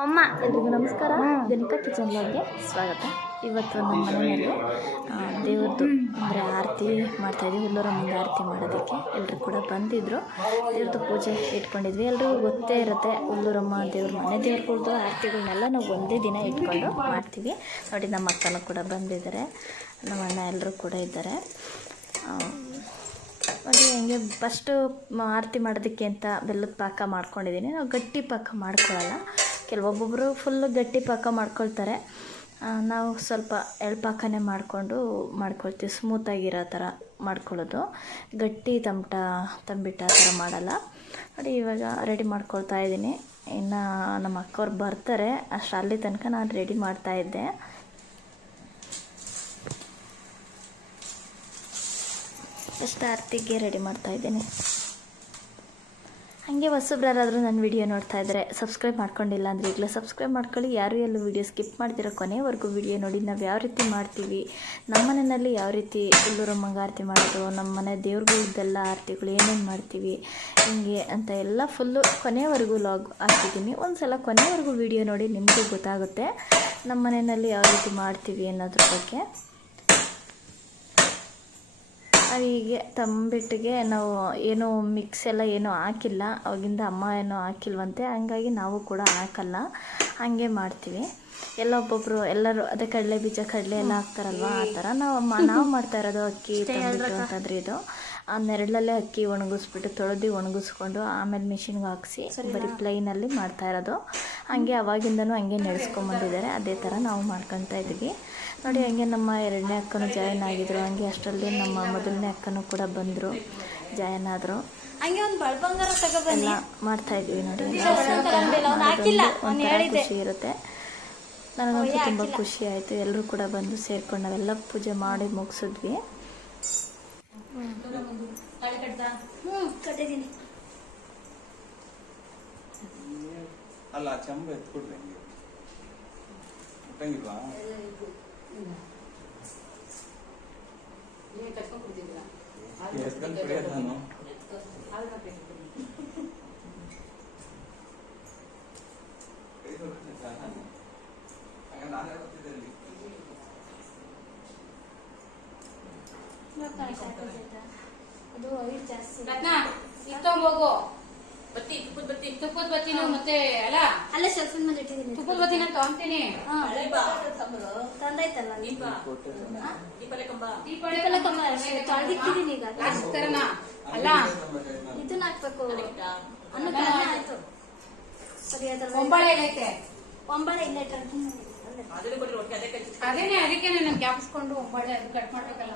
ಅಮ್ಮ ಎಲ್ರಿಗೂ ನಮಸ್ಕಾರ. ಜನಿಕಾ ಕಿಚನ್ ಬ್ಲಾಗ್ಗೆ ಸ್ವಾಗತ. ಇವತ್ತು ನಮ್ಮ ಮನೆಯಲ್ಲಿ ದೇವ್ರದ್ದು ಅಂದರೆ ಆರತಿ ಮಾಡ್ತಾಯಿದ್ವಿ. ಹುಲ್ಲೂರಮ್ಮಂಗೆ ಆರತಿ ಮಾಡೋದಕ್ಕೆ ಎಲ್ಲರೂ ಕೂಡ ಬಂದಿದ್ದರು. ದೇವ್ರದ್ದು ಪೂಜೆ ಇಟ್ಕೊಂಡಿದ್ವಿ. ಎಲ್ರಿಗೂ ಗೊತ್ತೇ ಇರುತ್ತೆ ಹುಲ್ಲೂರಮ್ಮ ದೇವ್ರ ಮನೆ ದೇವ್ರಗಳ್ದು ಆರತಿಗಳನ್ನೆಲ್ಲ ನಾವು ಒಂದೇ ದಿನ ಇಟ್ಕೊಂಡು ಮಾಡ್ತೀವಿ. ನೋಡಿ ನಮ್ಮ ಅಕ್ಕನೂ ಕೂಡ ಬಂದಿದ್ದಾರೆ, ನಮ್ಮ ಅಣ್ಣ ಎಲ್ಲರೂ ಕೂಡ ಇದ್ದಾರೆ. ನೋಡಿ ಹಂಗೆ ಫಸ್ಟು ಆರತಿ ಮಾಡೋದಕ್ಕೆ ಅಂತ ಬೆಲ್ಲದ ಪಾಕ ಮಾಡ್ಕೊಂಡಿದ್ದೀನಿ. ನಾವು ಗಟ್ಟಿ ಪಾಕ ಮಾಡ್ಕೊಳ್ಳಲ್ಲ. ಕೆಲವೊಬ್ಬೊಬ್ಬರು ಫುಲ್ಲು ಗಟ್ಟಿ ಪಾಕ ಮಾಡ್ಕೊಳ್ತಾರೆ. ನಾವು ಸ್ವಲ್ಪ ಎಳ್ಪಾಕನೇ ಮಾಡ್ಕೊಳ್ತೀವಿ. ಸ್ಮೂತಾಗಿರೋ ಥರ ಮಾಡ್ಕೊಳ್ಳೋದು. ಗಟ್ಟಿ ತಂಬಿಟ್ಟ ಆ ಥರ ಮಾಡಲ್ಲ. ನೋಡಿ ಇವಾಗ ರೆಡಿ ಮಾಡ್ಕೊಳ್ತಾ ಇದ್ದೀನಿ. ಇನ್ನು ನಮ್ಮ ಅಕ್ಕವ್ರು ಬರ್ತಾರೆ, ಅಷ್ಟು ಅಲ್ಲಿ ತನಕ ನಾನು ರೆಡಿ ಮಾಡ್ತಾಯಿದ್ದೆ. ಫಸ್ಟ್ ಆರತಿಗೆ ರೆಡಿ ಮಾಡ್ತಾಯಿದ್ದೀನಿ. ಹಾಗೆ ಹೊಸಬ್ರಾರಾದರೂ ನನ್ನ ವಿಡಿಯೋ ನೋಡ್ತಾ ಇದ್ದರೆ ಸಬ್ಸ್ಕ್ರೈಬ್ ಮಾಡ್ಕೊಂಡಿಲ್ಲ ಅಂದರೆ ಈಗಲೇ ಸಬ್ಸ್ಕ್ರೈಬ್ ಮಾಡ್ಕೊಳ್ಳಿ. ಯಾರು ಎಲ್ಲ ವಿಡಿಯೋ ಸ್ಕಿಪ್ ಮಾಡ್ತಿರೋ ಕೊನೆವರೆಗೂ ವಿಡಿಯೋ ನೋಡಿ. ನಾವು ಯಾವ ರೀತಿ ಮಾಡ್ತೀವಿ, ನಮ್ಮ ಮನೆಯಲ್ಲಿ ಯಾವ ರೀತಿ ಹುಲ್ಲೂರಮ್ಮಂಗೆ ಆರತಿ ಮಾಡೋದು, ನಮ್ಮ ಮನೆ ದೇವ್ರುಗಳಿದ್ದೆಲ್ಲ ಆರತಿಗಳು ಏನೇನು ಮಾಡ್ತೀವಿ ಹಿಂಗೆ ಅಂತ ಎಲ್ಲ ಫುಲ್ಲು ಕೊನೆವರೆಗೂ ಲಾಗ್ ಹಾಕಿದ್ದೀನಿ. ಒಂದು ಸಲ ಕೊನೆವರೆಗೂ ವಿಡಿಯೋ ನೋಡಿ, ನಿಮಗೂ ಗೊತ್ತಾಗುತ್ತೆ ನಮ್ಮ ಮನೆಯಲ್ಲಿ ಯಾವ ರೀತಿ ಮಾಡ್ತೀವಿ ಅನ್ನೋದ್ರ ಬಗ್ಗೆ. ಹೀಗೆ ತಂಬಿಟ್ಟಿಗೆ ನಾವು ಏನೂ ಮಿಕ್ಸ್ ಎಲ್ಲ ಏನೂ ಹಾಕಿಲ್ಲ. ಅವಾಗಿಂದ ಅಮ್ಮ ಏನೂ ಹಾಕಿಲ್ವಂತೆ, ಹಂಗಾಗಿ ನಾವು ಕೂಡ ಹಾಕಲ್ಲ, ಹಾಗೆ ಮಾಡ್ತೀವಿ. ಒಬ್ಬೊಬ್ಬರು ಎಲ್ಲರೂ ಅದೇ ಕಡಲೆ ಬೀಜ ಕಡಲೆ ಎಲ್ಲ ಹಾಕ್ತಾರಲ್ವ, ಆ ಥರ ನಾವು ಮಾಡ್ತಾ ಇರೋದು ಅಕ್ಕಿ ತಂಬಿಟ್ಟು ಅಂತಂದರೆ ಇದು ನೆರಳಲ್ಲೇ ಅಕ್ಕಿ ತೊಳೆದು ಒಣಗಿಸ್ಕೊಂಡು ಆಮೇಲೆ ಮಿಷಿನ್ಗೆ ಹಾಕಿಸಿ ಬರೀ ಪ್ಲೈನಲ್ಲಿ ಮಾಡ್ತಾ ಇರೋದು. ಹಾಗೆ ಅವಾಗಿಂದನೂ ಹಂಗೆ ನೆನೆಸ್ಕೊಂಬಂದಿದ್ದಾರೆ. ಅದೇ ಥರ ನಾವು ಮಾಡ್ಕೊತಾ ಇದ್ವಿ. ನೋಡಿ ಹಂಗೆ ನಮ್ಮ ಎರಡನೇ ಅಕ್ಕನೂ ಜಾಯಿನ್ ಆಗಿದ್ರು. ಹಂಗೆ ಅಷ್ಟರಲ್ಲಿ ನಮ್ಮ ಮೊದಲನೇ ಅಕ್ಕನೂ ಕೂಡ ಬಂದರು, ಜಾಯಿನ್ ಆದರು. ಹಂಗೆ ಒಂದು ಬಳ್ಬಂಗಾರ ತಗೊಬನ್ನಿ ಎಲ್ಲ ಮಾಡ್ತಾಯಿದ್ವಿ. ನೋಡಿ ಒಂಥರ ಖುಷಿ ಇರುತ್ತೆ. ನನಗಂತೂ ತುಂಬ ಖುಷಿ ಆಯಿತು. ಎಲ್ಲರೂ ಕೂಡ ಬಂದು ಸೇರ್ಕೊಂಡು ನಾವೆಲ್ಲ ಪೂಜೆ ಮಾಡಿ ಮುಗಿಸಿದ್ವಿ. ಅಲ್ಲ ಚಂಬ ಎತ್ಕೊಡ್ರಿ ಮುಟ್ಟಂಗಿಲ್ವಾ? ಹೋಗು ಬತ್ತಿ ತುಪ್ಪದ ಬತ್ತಿ ಮತ್ತೆ ಅಲ್ಲ ಅಲ್ಲ ಶೆಲ್ಫಿನ ಮೇಲೆ ಇಟ್ಟಿದ್ದೀನಿ. ತುಪ್ಪದ ಬತ್ತಿನ ತಗೊಂತೀನಿ. ತಂದೈತಲ್ಲ ದೀಪಾವಳಿ ಕಂಬ ತೊಳೆದಿಕ್ಕಿದ್ದೀನಿ ಈಗ. ಅಲ್ಲ ಇದನ್ನ ಹಾಕ್ಬೇಕು. ಆಯ್ತು ಸರಿ. ಒಂಬಳೆ ಐತೆ, ಒಂಬಳೆ ಇಲ್ಲ ಅದೇನೆ ಅದಕ್ಕೆ ನಾನು ಜ್ಞಾಪಿಸ್ಕೊಂಡು ಒಂಬಳೆ ಅದು ಕಟ್ ಮಾಡ್ಬೇಕಲ್ಲ.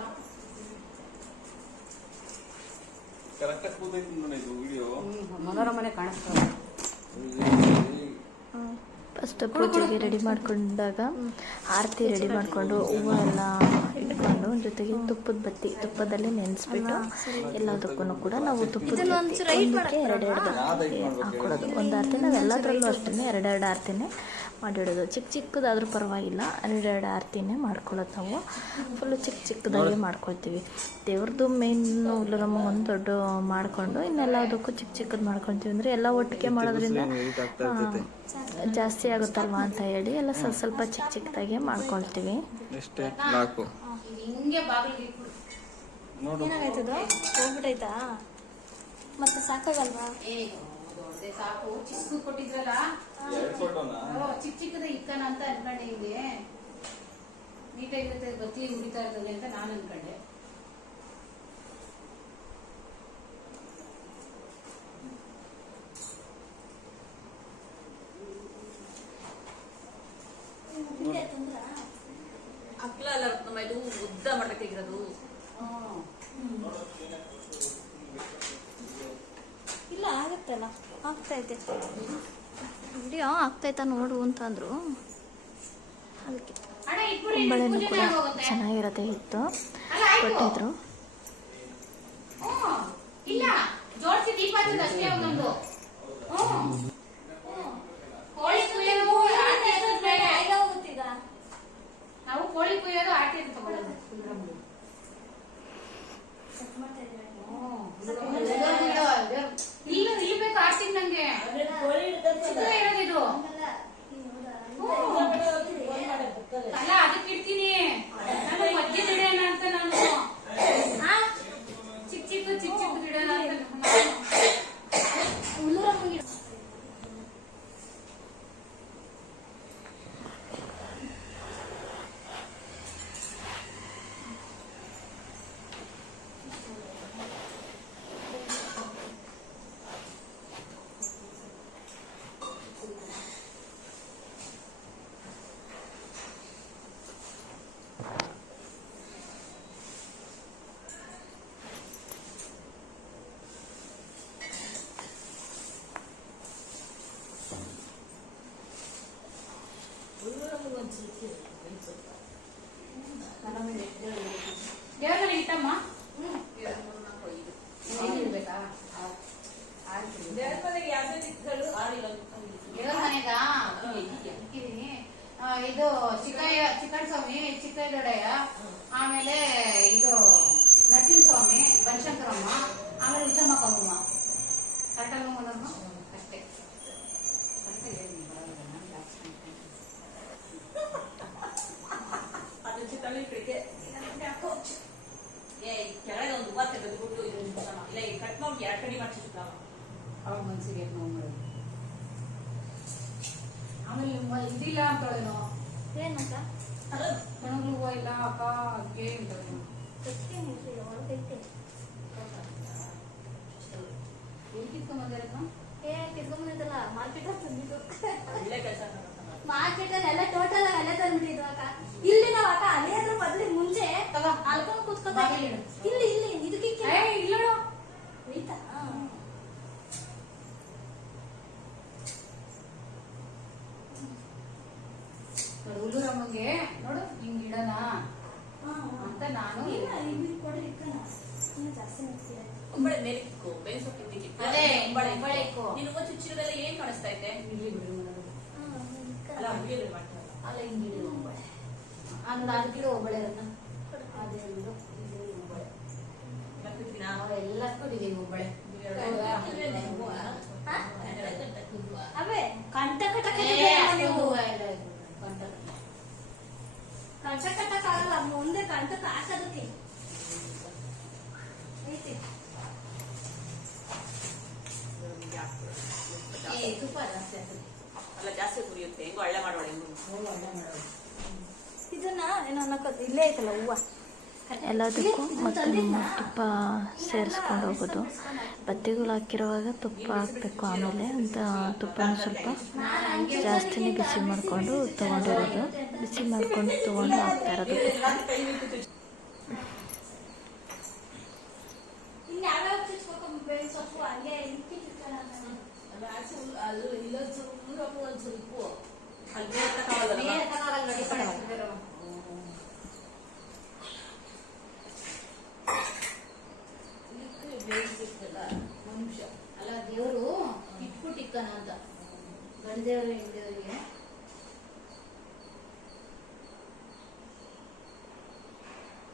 ಮನೋರಮನೆ ಕಾಣಿಸ್ತದೆ. ಫಸ್ಟ್ ಪೂಜೆಗೆ ರೆಡಿ ಮಾಡ್ಕೊಂಡಾಗ ಆರತಿ ರೆಡಿ ಮಾಡಿಕೊಂಡು ಹೂವು ಎಲ್ಲ ಇಟ್ಕೊಂಡು ಜೊತೆಗೆ ತುಪ್ಪದಲ್ಲಿ ನೆನೆಸ್ಬಿಟ್ಟು ಎಲ್ಲದಕ್ಕೂ ಕೂಡ ನಾವು ತುಪ್ಪಕ್ಕೆ ಎರಡೆರಡು ಬತ್ತಿ ಹಾಕ್ಕೊಡೋದು. ಒಂದು ಆರತಿ ನಾವು ಎಲ್ಲದರಲ್ಲೂ ಅಷ್ಟೇ ಎರಡೆರಡು ಆರತಿನೇ ಮಾಡಿಡೋದು. ಚಿಕ್ಕದಾದ್ರೂ ಪರವಾಗಿಲ್ಲ, ಎರಡೆರಡು ಆರತಿನೇ ಮಾಡ್ಕೊಳ್ಳೋದು. ನಾವು ಫುಲ್ಲು ಚಿಕ್ಕದಾಗಿ ಮಾಡ್ಕೊಳ್ತೀವಿ. ದೇವ್ರದ್ದು ಮೇನ್ ಹುಲ್ಲೂರಮ್ಮ ಒಂದು ದೊಡ್ಡ ಮಾಡಿಕೊಂಡು ಇನ್ನೆಲ್ಲದಕ್ಕೂ ಚಿಕ್ಕದು ಮಾಡ್ಕೊಳ್ತೀವಿ. ಅಂದರೆ ಎಲ್ಲ ಒಟ್ಟಿಗೆ ಮಾಡೋದ್ರಿಂದ ಜಾಸ್ತಿ ಆಗುತ್ತಲ್ವಾ ಅಂತ ಹೇಳಿ ಎಲ್ಲ ಸ್ವಲ್ಪ ಚಿಕ್ಕದಾಗೆ ಮಾಡ್ಕೊಳ್ತೀವಿ. ಏನಾಗೈತದು? ಹೋಗ್ಬಿಟ್ಟೈತಾ? ಮತ್ತೆ ಸಾಕಾಗಲ್ವಾ? ಸಾಕು. ಚಿಕ್ಕ ಕೊಟ್ಟಿದ್ರಲ್ಲ, ಚಿಕ್ಕದ ಇಕ್ಕನ ಅಂತ ಅನ್ಕೊಂಡೆ. ಹಿಂಗೆ ನೀಟಾಗಿರುತ್ತೆ, ಬತ್ತಿ ಉಡಿತಾ ಇರ್ತದೆ ಅಂತ ನಾನು ಅನ್ಕೊಂಡೆ. ಅಕ್ಲ ಅಲ್ಲ ನಮ್ಮ ಇದು ಉದ್ದ ಮಾಡಬೇಕಾಗಿರೋದು. ಇಲ್ಲ ಆಗುತ್ತಲ್ಲ, ಆಗ್ತೈತೆ. ವಿಡಿಯೋ ಆಗ್ತೈತಾ ನೋಡು ಅಂತಂದ್ರು. ಅದಕ್ಕೆ ಕುಂಬಳೆನೂ ಕೂಡ ಚೆನ್ನಾಗಿರತ್ತೆ ಇತ್ತು, ಕೊಟ್ಟಿದ್ರು. ಇಲ್ಲ ಜೋಡಿಸಿ ದೀಪ ಹಚ್ಚೋದು ಅಷ್ಟೇ. ಒಂದೊಂದು ನಾವು ಕೋಳಿ ಕುಯ್ಯೋದು ಆಟಿ ಅಂತ ತಗೊಳ್ಳೋದು. ಇಲ್ಲಿ ಬೇಕು ಆಡ್ತೀನಿ ನಂಗೆ. ದೇವ್ರ ಮನೆ ಇಟ್ಟಮ್ಮ ಎರಡು, ಮೂರು, ನಾಲ್ಕು, ಐದು. ಇರ್ಬೇಕಾ ದೇವ್ರ ಮನೆಗೆ ಯಾವ್ದು ಇಟ್ಗಳು? ಆರಿಲ್ಲ. ದೇವ್ರ ಮನೆಗ ಇಕ್ಕಿದೀನಿ. ಇದು ಚಿಕ್ಕಣ್ಣ ಸ್ವಾಮಿ, ಚಿಕ್ಕ ದೊಡ್ಡಯ್ಯ, ಆಮೇಲೆ ಇದು ನರಸಿಂಹಸ್ವಾಮಿ, ಬನಶಂಕರಮ್ಮ, ಆಮೇಲೆ ಉಚ್ಚಮ್ಮ ಕಮ್ಮಮ್ಮ. ಕರೆಕ್ಟಾಗಿ ಒಂದಮ್ಮ ಅಷ್ಟೇ. ಅದು ಚಿತ್ರದಲ್ಲಿ ಇಟ್ಬಿಟ್ಟೆ. ಏ, ಕೆಳಗೆ ಒಂದು ಹೂವ ತೆಗೆದುಬಿಟ್ಟು ಇದು ಮುಗ್ಸೋಣ. ಇಲ್ಲ, ಈ ಕಟ್ ಮಾಡಿ ಎರಡು ಕಡಿ ಮಾಡ್ಸಿಟ್ಬಿಡೋಣ. ಅವ್ರ ಮನ್ಸಿಗೆ ನೋವು ಮಾಡೋದು. ಆಮೇಲೆ ಇದಿಲ್ಲ ಅಂತೇಳೇನೋ, ಏನಂತ ಕಣಗಳು ಹೂವ ಇಲ್ಲ ಅಕ್ಕ ಅಕ್ಕೆ ಅಂತೇಳೇನೋ. ಎಲ್ಲಿ ಕಿತ್ಕೊಂಡ್ಬಂದಾರಕ್ಕ? ಕಿತ್ಕೊಂಬಂದಿದ್ದಲ್ಲ ಮಾರ್ಕೆಟ್ ತಂದಿದ್ದು. ಒಳ್ಳೆ ಕೆಲಸ. ಮಾರ್ಕೆಟ್ ಎಲ್ಲ ಟೋಟಲ್ ಅಲ್ಲೇ ತಂದ್ಬಿಟ್ಟಿದ್ವು ಅಕ್ಕ. ಇಲ್ಲಿ ನಾವು ಅಕ್ಕ ಅಲ್ಲೇ ಅದ್ರ ಬದ್ಲಿಗೆ ಮುಂಚೆ ಅಲ್ಕೊಂಡ್ ಕೂತ್ಕೊತಾ ಬಾಗಿಲು. ಇಲ್ಲಿ ಇಲ್ಲಿ ಇದಕ್ಕೆ ಇಲ್ಲ ಆಯ್ತಾ ಹುಲ್ಲೂರಮ್ಮಗೆ ನೋಡು ಹಿಂಗ್ ಇಡನ ಅಂತ ನಾನು ಇಲ್ಲ ಇಲ್ಲಿ ಕೊಡ್ರಿ ಇಕ್ಕನ ಇನ್ನು ಜಾಸ್ತಿ ಮಾಡ್ತೀರ. ಒಂಬಳೆ ಮೇಲೆ ಇಟ್ಕೋ, ಬೇಯಿಸೋ ಸೊಪ್ಪು ಹಿಂದಕ್ಕೆ ಇಟ್ಕೋ. ಅದೇ, ಒಂಬಳೆ ಒಂಬಳೆ ಇಟ್ಕೋ. ನೀನು ಒಂದು ಚುಚ್ಚಿರದೆಲ್ಲ ಏನ್ ಕಾಣಿಸ್ತಾ ಐತೆ? ಇಲ್ಲಿ ಬಿಡು ಮಾಡೋದು. ಅಲ್ಲ, ಹುಡುಗಿಯರು ಮಾಡ್ತಾರೆ. ಅಲ್ಲ ಹಿಂಗ್ ಇಡಿ ಒಬ್ಬಳೆ ಅಂದ್ರೆ ಅದಕ್ಕಿಡ ಒಬ್ಬಳೆ ಅದೇ ಇದು ಒಬ್ಬಳೆ ಬರ್ತಿದ್ದೀನಾ? ಎಲ್ಲಕ್ಕೂ ಇಡೀನಿ ಒಬ್ಬಳೆ. ಅವೇ ಕಂಠ ಕಟ್ಟಕ್ಕೆ ನೀವು ಕಂಠ ಕಟ್ಟಕ್ ಆಗಲ್ಲ, ಮುಂದೆ ಕಂಠಕ್ಕೆ ಹಾಕೋದಕ್ಕೆ ಐತಿ. ತುಪ್ಪ ಜಾಸ್ತಿ ಆಗ್ತದೆ. ಅಲ್ಲ, ಜಾಸ್ತಿ ಕುಡಿಯುತ್ತೆ. ಹೆಂಗೋ ಒಳ್ಳೆ ಮಾಡೋಣ. ಹೆಂಗೋ ಒಳ್ಳೆ ಮಾಡೋದು. ಇದನ್ನ ಏನೋ ಅನ್ನೋದು ಇಲ್ಲೇ ಐತಲ್ಲ ಹೂವ ಎಲ್ಲದಕ್ಕೂ ಮತ್ತು ತುಪ್ಪ ಸೇರಿಸ್ಕೊಂಡು ಹೋಗೋದು. ಬತ್ತಿಗಳು ಹಾಕಿರುವಾಗ ತುಪ್ಪ ಹಾಕಬೇಕು. ಆಮೇಲೆ ಅಂತ ತುಪ್ಪನ ಸ್ವಲ್ಪ ಜಾಸ್ತಿನೇ ಬಿಸಿ ಮಾಡಿಕೊಂಡು ತೊಗೊಂಡಿರೋದು. ಬಿಸಿ ಮಾಡಿಕೊಂಡು ತೊಗೊಂಡು ಹಾಕ್ತಾ ಇರೋದು. ಇನ್ನು ಯಾವ್ಯಾವ ಚುಚ್ಬೇಕು ಬೇಳೆ ಸೊಪ್ಪು ಹಂಗೆ ಇಕ್ಕಿ ಚುಚ್ಕೊಳ್ಳೋಣ. ಅಲ್ಲಿ ಬೇರೆ ತಗೊಳ್ಳೋದಲ್ಲ. ಬೇರೆ ತಗೊಳಲ್ಲ, ರೆಡಿ ಮಾಡ್ತಿದ್ದಾರೆ. ಮನುಷ್ಯ ಅಲ್ಲ, ದೇವರು ಇಟ್ಬಿಟ್ಟು ಇಕ್ಕನ ಅಂತ ಗಂಡದೇವ್ರು ಹೆಣ್ದೇವ್ರಿಗೆ.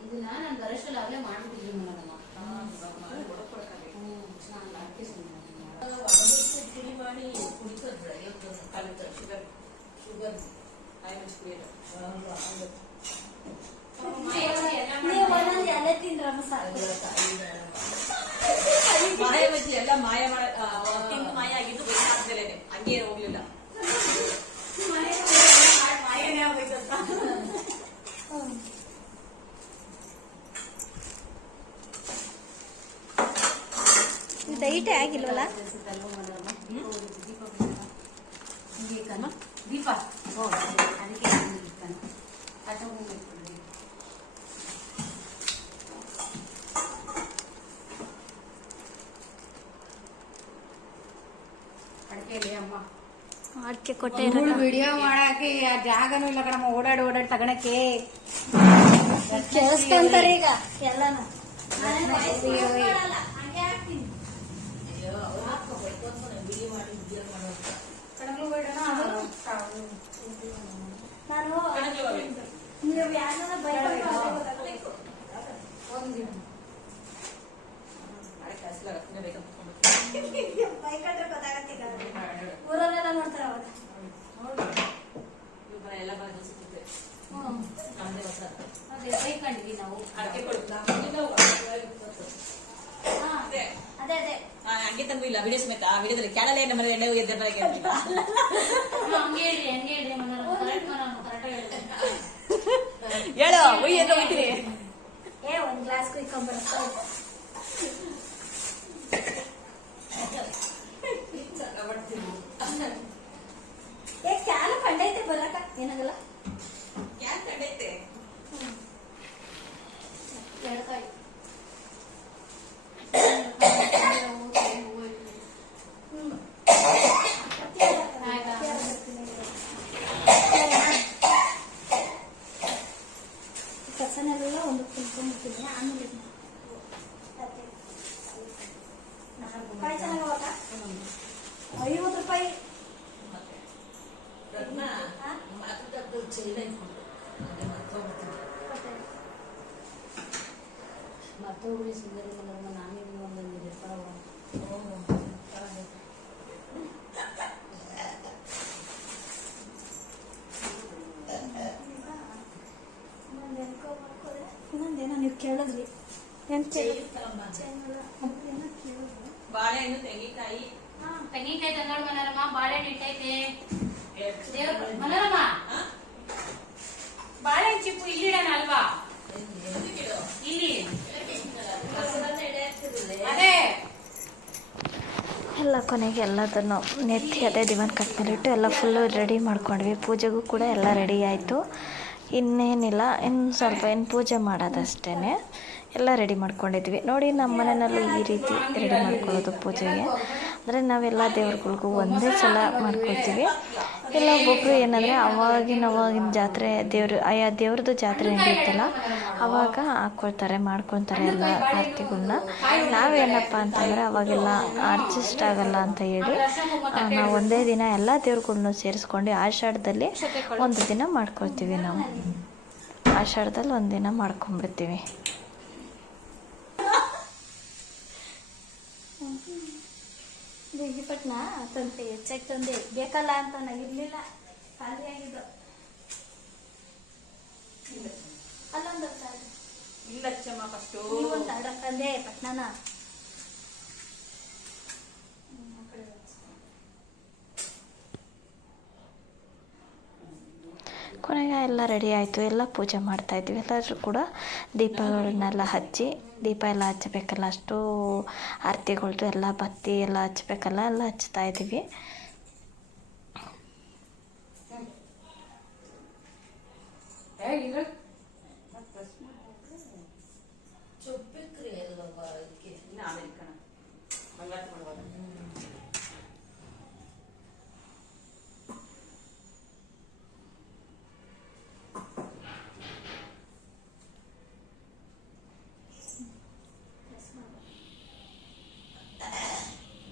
ಇದನ್ನ ನಾನು ಬರೋಷ್ಟಲ್ಲಿ ಆಗಲೇ ಮಾಡ್ಬಿಟ್ಟಿದ್ದೀನಿ ಮೇಡಮ್. ನಾನು ಅಡಿಕೆ ಪುಡಿ ಮಾಡಿ ಕುಡಿಸಿದ್ರೆ ಶುಗರ್ ಆಯ್ತು ಕುಡಿಯೋದು. ನೀವು ಒಂದೊಂದು ಎಲೆ ತಿಂದ್ರಮ್ಮ ಸಾಕು. ಮಾಯ ಬಜ್ಜಿ ಎಲ್ಲ ಮಾಯ ಮಾಡ ತಿಂದು ಮಾಯ ಆಗಿದ್ದು ಬೈಕ್ ಹಾಕ್ದಲೇನೆ ಹಂಗೆ ಹೋಗ್ಲಿಲ್ಲ. ಮಾಯನೇ ಆಗ್ಬೇಕಂತ. ದೈಟೇ ಆಗಿಲ್ವಲ್ಲ. ದೀಪ ಅದಕ್ಕೆ ಅಡಿಕೆಯಲ್ಲಿ ಅಮ್ಮ ಅಡಿಕೆ ಕೊಟ್ಟೆ ವಿಡಿಯೋ ಮಾಡಕ್ಕೆ ಆ ಜಾಗನೂ ಇಲ್ಲ ಕಣಮ್ಮ. ಓಡಾಡಿ ತಗೊಳಕ್ಕೆ ಕೇಳಿಸ್ಕೊಂತಾರೆ ಈಗ ಎಲ್ಲಾನ. ಹಂಗೆ ಹಾಕ್ತೀನಿ. ಕಡಲು ಬೇಡಣ ನಾನು ನೀವು ಯಾರನ್ನ ಬೈಕೊಂಡು ಒಂದಿನ ಬೈಕೊಂಡ್ರೆ ಗೊತ್ತಾಗತ್ತೆ. ಊರಲ್ಲೆಲ್ಲ ನೋಡ್ತಾರೆ ಅವಾಗ. ಎಲ್ಲ ಬಂದು ಸಿಗುತ್ತೆ. ಹ್ಮ್ ನಮ್ದೇ ಹೊಸ ಅದೇ ಬೈಕೊಂಡಿದ್ವಿ ನಾವು. ಅಡಿಕೆ ಕೊಡು. ಹಾ, ಅದೇ ಅದೇ ಹಂಗೆ ತಂದು ಇಲ್ಲ ವಿಡಿಯೋ ಸಮೇತ. ಆ ವಿಡಿಯೋದಲ್ಲಿ ಕ್ಯಾನಲೇ ನಮ್ಮ ಎಣ್ಣೆ ಹೋಗಿದ್ದ ಹಂಗೆ ಹೇಳ್ರಿ ಕರೆಕ್ಟ್ ಹೇಳ್ತೇನೆ. ಹೇಳು ಒಯ್ಯಿ ಅಂತ ಹೋಗ್ತೀನಿ. ಒಂದ್ ಗ್ಲಾಸ್ ಕುಯ್ಕೊಂಡ್ಬರ್ತಾ ಕ್ಯಾನ್ ಕಂಡೈತೆ ಬರಕ ಏನಾಗಲ್ಲ. ಕ್ಯಾನ್ ಕಂಡೈತೆ. ಎಡಕಾಯಿ ಚೈಲ ಇಟ್ಕೊಂಡು ಮತ್ತೊಬ್ಬಳಿ ಸುಂದರಿ ಮಲ್ಲಮ್ಮ ನಾನೇ ಒಂದೊಂದು ಪರವ ಇನ್ನೊಂದೇನೋ ನೀವು ಕೇಳಿದ್ರಿ ಏನು ಬಾಳೆಹಣ್ಣು ತೆಂಗಿನಕಾಯಿ ತೆಂಗಿನಕಾಯಿ ತಂದೋಳು ಮನೋರಮ್ಮ ಬಾಳೆಹಣ್ಣು ಇಟ್ಟೈತೆ ಮನೋರಮ್ಮ ಬಾಳೆಹಣ್ಣು ಚಿಪ್ಪು ಇಲ್ಲಿಡೋಣ ಅಲ್ವಾ ಇಲ್ಲಿ ಅದೇ ಎಲ್ಲ ಕೊನೆಗೆ ಎಲ್ಲದನ್ನು ನೆತ್ತಿ ಅದೇ ದಿವಾನ್ ಕಟ್ ಮೇಲಿಟ್ಟು ಎಲ್ಲ ಫುಲ್ಲು ರೆಡಿ ಮಾಡ್ಕೊಂಡ್ವಿ. ಪೂಜೆಗೂ ಕೂಡ ಎಲ್ಲ ರೆಡಿ ಆಯಿತು. ಇನ್ನೇನಿಲ್ಲ, ಇನ್ನು ಸ್ವಲ್ಪ ಏನು ಪೂಜೆ ಮಾಡೋದಷ್ಟೇ. ಎಲ್ಲ ರೆಡಿ ಮಾಡ್ಕೊಂಡಿದ್ವಿ. ನೋಡಿ ನಮ್ಮ ಮನೆಯಲ್ಲೂ ಈ ರೀತಿ ರೆಡಿ ಮಾಡ್ಕೊಳ್ಳೋದು ಪೂಜೆಗೆ. ಅಂದರೆ ನಾವೆಲ್ಲ ದೇವ್ರುಗಳಿಗೂ ಒಂದೇ ಸಲ ಮಾಡ್ಕೊಳ್ತೀವಿ. ಎಲ್ಲ ಒಬ್ಬೊಬ್ಬರು ಏನಂದರೆ ಅವಾಗಿನ ಜಾತ್ರೆ ಆಯಾ ದೇವ್ರದ್ದು ಜಾತ್ರೆ ನಡೆಯುತ್ತಲ್ಲ ಅವಾಗ ಹಾಕ್ಕೊಳ್ತಾರೆ, ಮಾಡ್ಕೊಳ್ತಾರೆ ಎಲ್ಲ ಆರತಿಗಳನ್ನ. ನಾವೇನಪ್ಪ ಅಂತಂದರೆ ಅವಾಗೆಲ್ಲ ಅಡ್ಜಸ್ಟ್ ಆಗಲ್ಲ ಅಂತ ಹೇಳಿ ನಾವು ಒಂದೇ ದಿನ ಎಲ್ಲ ದೇವ್ರುಗಳ್ನು ಸೇರಿಸ್ಕೊಂಡು ಆಷಾಢದಲ್ಲಿ ಒಂದು ದಿನ ಮಾಡ್ಕೊಳ್ತೀವಿ. ನಾವು ಆಷಾಢದಲ್ಲಿ ಒಂದಿನ ಮಾಡ್ಕೊಂಡ್ಬಿಡ್ತೀವಿ. ಬಿಗಿಪಟ್ನ ತಂತೆ ಹೆಚ್ಚಾಗಿ ತಂದೆ ಬೇಕಲ್ಲ ಅಂತ ಇರ್ಲಿಲ್ಲ, ಖಾಲಿ ಆಗಿದ್ದು. ಅಲ್ಲೊಂದು ಇಲ್ಲ ಅಚ್ಚಮ್ಮ ಫಸ್ಟು ಒಂದು ಆರ್ಡರ್ ತಂದೆ ಪಟ್ನಾನ. ಕೊನೆಗೆ ಎಲ್ಲ ರೆಡಿ ಆಯಿತು. ಎಲ್ಲ ಪೂಜೆ ಮಾಡ್ತಾಯಿದ್ವಿ. ಎಲ್ಲರೂ ಕೂಡ ದೀಪಗಳನ್ನೆಲ್ಲ ಹಚ್ಚಿ, ದೀಪ ಎಲ್ಲ ಹಚ್ಚಬೇಕಲ್ಲ, ಅಷ್ಟು ಆರತಿಗಳ್ದು ಎಲ್ಲ ಬತ್ತಿ ಎಲ್ಲ ಹಚ್ಬೇಕಲ್ಲ, ಎಲ್ಲ ಹಚ್ತಾ ಇದ್ದೀವಿ.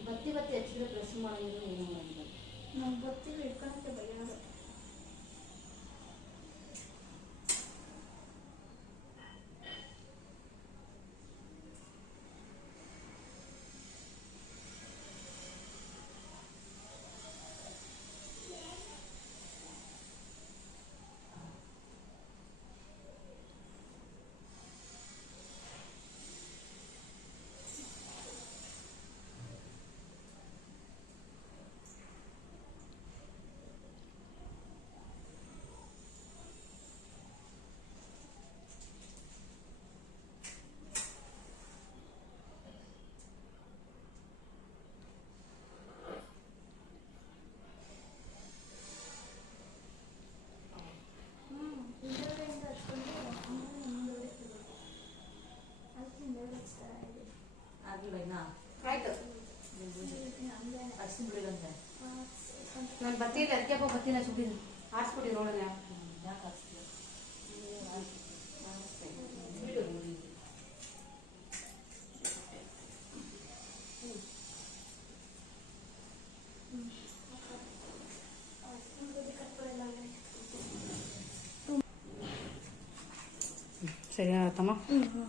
ಬತ್ತಿ ಹಚ್ಚಿದ್ರೆ ಪ್ರೆಸ್ ಮಾಡಿದ್ರು ಏನು ಮಾಡಿದ್ರು ನಾವು ಗೊತ್ತಿಲ್ಲ ಇಟ್ಕೊಂಡೆ ಬೈಯೋದು. ನಾನು ಬತ್ತಿಲ್ಲ ಅದಕ್ಕೆ ಬತ್ತಿನ ಸುಟ್ಟಿದ್ದು ಆಡ್ಸ್ಬಿಟ್ಟು ರೋಡನ್ನ ಸರಿ ಆಯ್ತಮ್ಮ.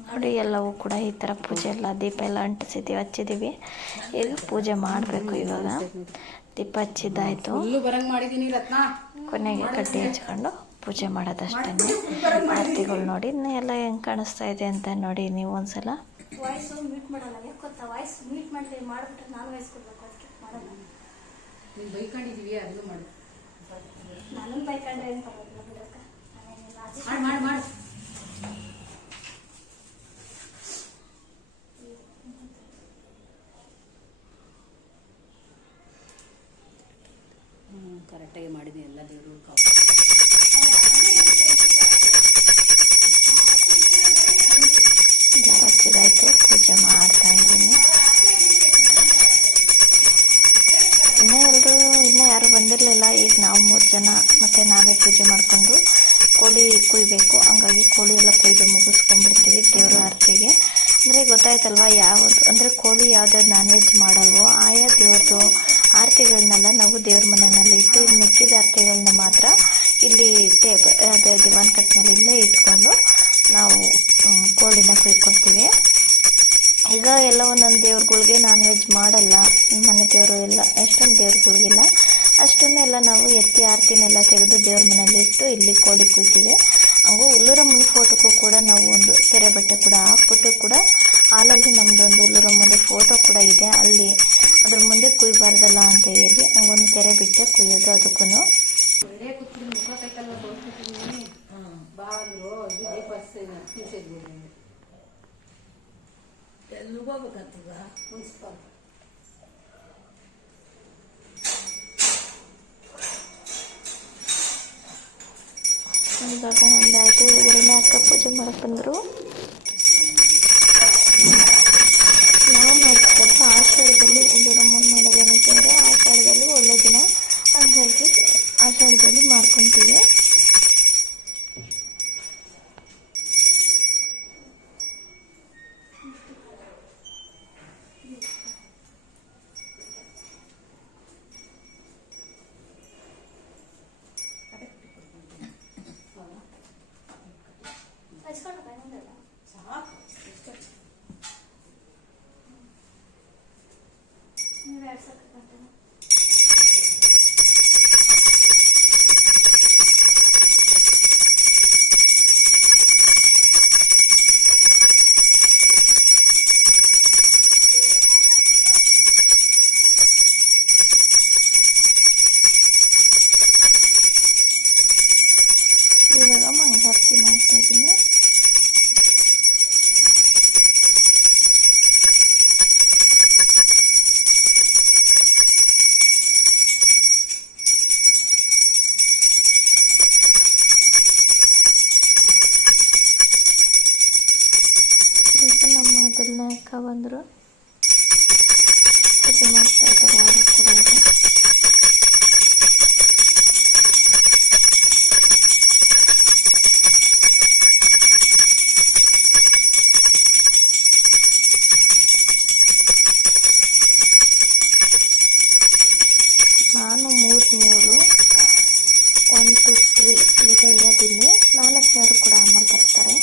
ನೋಡಿ ಎಲ್ಲವೂ ಕೂಡ ಈ ಥರ ಪೂಜೆ ಎಲ್ಲ ದೀಪ ಎಲ್ಲ ಅಂಟಿಸಿದ್ದೀವಿ, ಹಚ್ಚಿದ್ದೀವಿ. ಈಗ ಪೂಜೆ ಮಾಡಬೇಕು. ಇವಾಗ ದೀಪ ಹಚ್ಚಿದ್ದಾಯಿತು. ಕೊನೆಗೆ ಕಡ್ಡಿ ಹಚ್ಕೊಂಡು ಪೂಜೆ ಮಾಡೋದಷ್ಟೇ. ಆರತಿಗಳು ನೋಡಿ ಎಲ್ಲ ಹೆಂಗೆ ಕಾಣಿಸ್ತಾ ಇದೆ ಅಂತ ನೋಡಿ ನೀವು ಒಂದ್ಸಲ. ವಾಯ್ಸು ಮ್ಯೂಟ್ ಮಾಡಲ್ಲ, ಯಾಕೆ ಗೊತ್ತಾ? ವಾಯ್ಸ್ ಮ್ಯೂಟ್ ಮಾಡಿಬಿಟ್ರೆ ನಾನು ವಾಯ್ಸ್ ಕೊಡ್ಬೇಕು, ಅದಕ್ಕೆ ಮಾಡಲ್ಲ. ನೀನು ಬೈಕೊಂಡಿದ್ದೀವಿ ಅದನ್ನು ಮಾಡು. ನನ್ನನ್ನು ಬೈಕೊಂಡ್ರೆ ಏನು ತಗೋದಿಲ್ಲ ಬಿಡಕ್ಕ. ಮಾಡಿ ಮಾಡಿ ಕರೆಕ್ಟಾಗಿ ಮಾಡಿದ್ದೀನಿ ಎಲ್ಲ ದೇವರು ಹಚ್ಚಿದಾಯಿತು. ಪೂಜೆ ಮಾಡ್ತಾ ಇದ್ದೀನಿ. ಇನ್ನೂ ಯಾರು ಬಂದಿರಲಿಲ್ಲ. ಈಗ ನಾವು 3 ಜನ ಮತ್ತು ನಾವೇ ಪೂಜೆ ಮಾಡಿಕೊಂಡು ಕೋಳಿ ಕುಯ್ಬೇಕು. ಹಂಗಾಗಿ ಕೋಳಿ ಎಲ್ಲ ಕೊಯ್ದು ಮುಗಿಸ್ಕೊಂಡ್ಬಿಡ್ತೀವಿ ದೇವ್ರ ಆರತಿಗೆ. ಅಂದರೆ ಗೊತ್ತಾಯ್ತಲ್ವ ಯಾವುದು ಅಂದರೆ ಕೋಳಿ ಯಾವ್ದಾದ್ರು ನಾನ್ ವೆಜ್ ಮಾಡಲ್ವೋ ಆಯಾ ದೇವ್ರದ್ದು ಆರತಿಗಳನ್ನೆಲ್ಲ ನಾವು ದೇವ್ರ ಮನೆಯಲ್ಲಿ ಇಟ್ಟು ಮಿಕ್ಕಿದ ಆರತಿಗಳನ್ನ ಮಾತ್ರ ಇಲ್ಲಿ ಅದೇ ದಿವಾನ್ ಕಟ್ ಮೇಲೆ ಇಲ್ಲೇ ಇಟ್ಕೊಂಡು ನಾವು ಕೋಳಿನ ಕುಯ್ಕೊಳ್ತೀವಿ. ಈಗ ಎಲ್ಲ ಒಂದೊಂದು ದೇವ್ರುಗಳಿಗೆ ನಾನ್ ವೆಜ್ ಮಾಡಲ್ಲ, ಮನೆ ದೇವರು ಎಲ್ಲ ಎಷ್ಟೊಂದು ದೇವ್ರುಗಳಿಗಿಲ್ಲ, ಅಷ್ಟನ್ನೆಲ್ಲ ನಾವು ಎತ್ತಿ ಆರತಿನೆಲ್ಲ ತೆಗೆದು ದೇವ್ರ ಮನೇಲಿ ಇಟ್ಟು ಇಲ್ಲಿ ಕೋಳಿ ಕುಯ್ತೀವಿ. ಹಾಗೂ ಹುಲ್ಲೂರಮ್ಮನ ಫೋಟೋಕ್ಕೂ ಕೂಡ ನಾವು ಒಂದು ಕೆರೆ ಬಟ್ಟೆ ಕೂಡ ಹಾಕ್ಬಿಟ್ಟು ಕೂಡ ಹಾಲಲ್ಲಿ ನಮ್ಮದೊಂದು ಹುಲ್ಲೂರಮ್ಮನ ಫೋಟೋ ಕೂಡ ಇದೆ, ಅಲ್ಲಿ ಅದ್ರ ಮುಂದೆ ಕುಯ್ಬಾರ್ದಲ್ಲ ಅಂತ ಹೇಳಿ ಹಂಗೊಂದು ಕೆರೆ ಬಿಟ್ಟೆ ಕುಯ್ಯೋದು. ಅದಕ್ಕೂ ಎಲ್ಲಿಗೋಗ್ಬೇಕಂತೀಗ ಮುನ್ಸಿಪಲ್ ಇವಾಗ ಒಂದಾಯಿತು. ಇವರನ್ನೇ ಅಕ್ಕ ಪೂಜೆ ಮಾಡಕ್ಕೆ ಬಂದರು. ನಾವು ಮಾಡ್ತಿದ್ದು ಆಷಾಢದಲ್ಲಿ ಹುಲ್ಲೂರಮ್ಮನ ಮಾಡೋದೇನಕ್ಕೆ ಅಂದರೆ ಆಷಾಢದಲ್ಲಿ ಒಳ್ಳೆ ದಿನ, ಹಾಗಾಗಿ ಆಷಾಢದಲ್ಲಿ ಮಾಡ್ಕೊತೀವಿ. ಇವಾಗ ಮಂಗಳಾರತಿ ಮಾಡ್ತಾ ಇದ್ದೀನಿ. ನಮ್ಮ ಮೊದಲನೇ ಅಕ್ಕ ಬಂದರು, ಪೂಜೆ ಮಾಡ್ತಾ ಇದ್ದಾರೆ. ಅವರು ಕೂಡ ಇದೆ. ನಾನು 3ನೇವಳು, 1 2 3 ಈಗ ಇರೋದಿಲ್ಲಿ. 4ನೇವರು ಕೂಡ ಆಮೇಲೆ ಬರ್ತಾರೆ.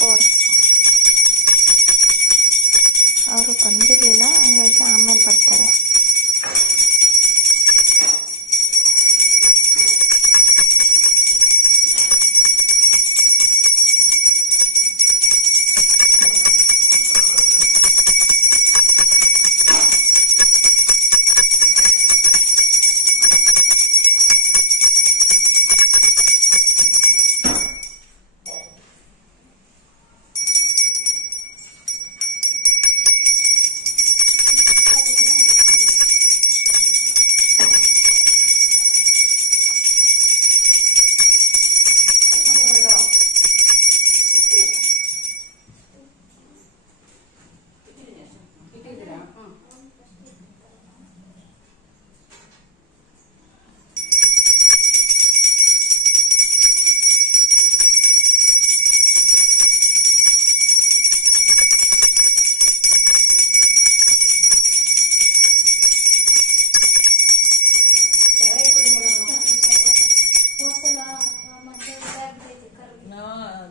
4 ಅವರು ಬಂದಿರಲಿಲ್ಲ, ಹಾಗಾಗಿ ಆಮೇಲೆ ಬರ್ತಾರೆ.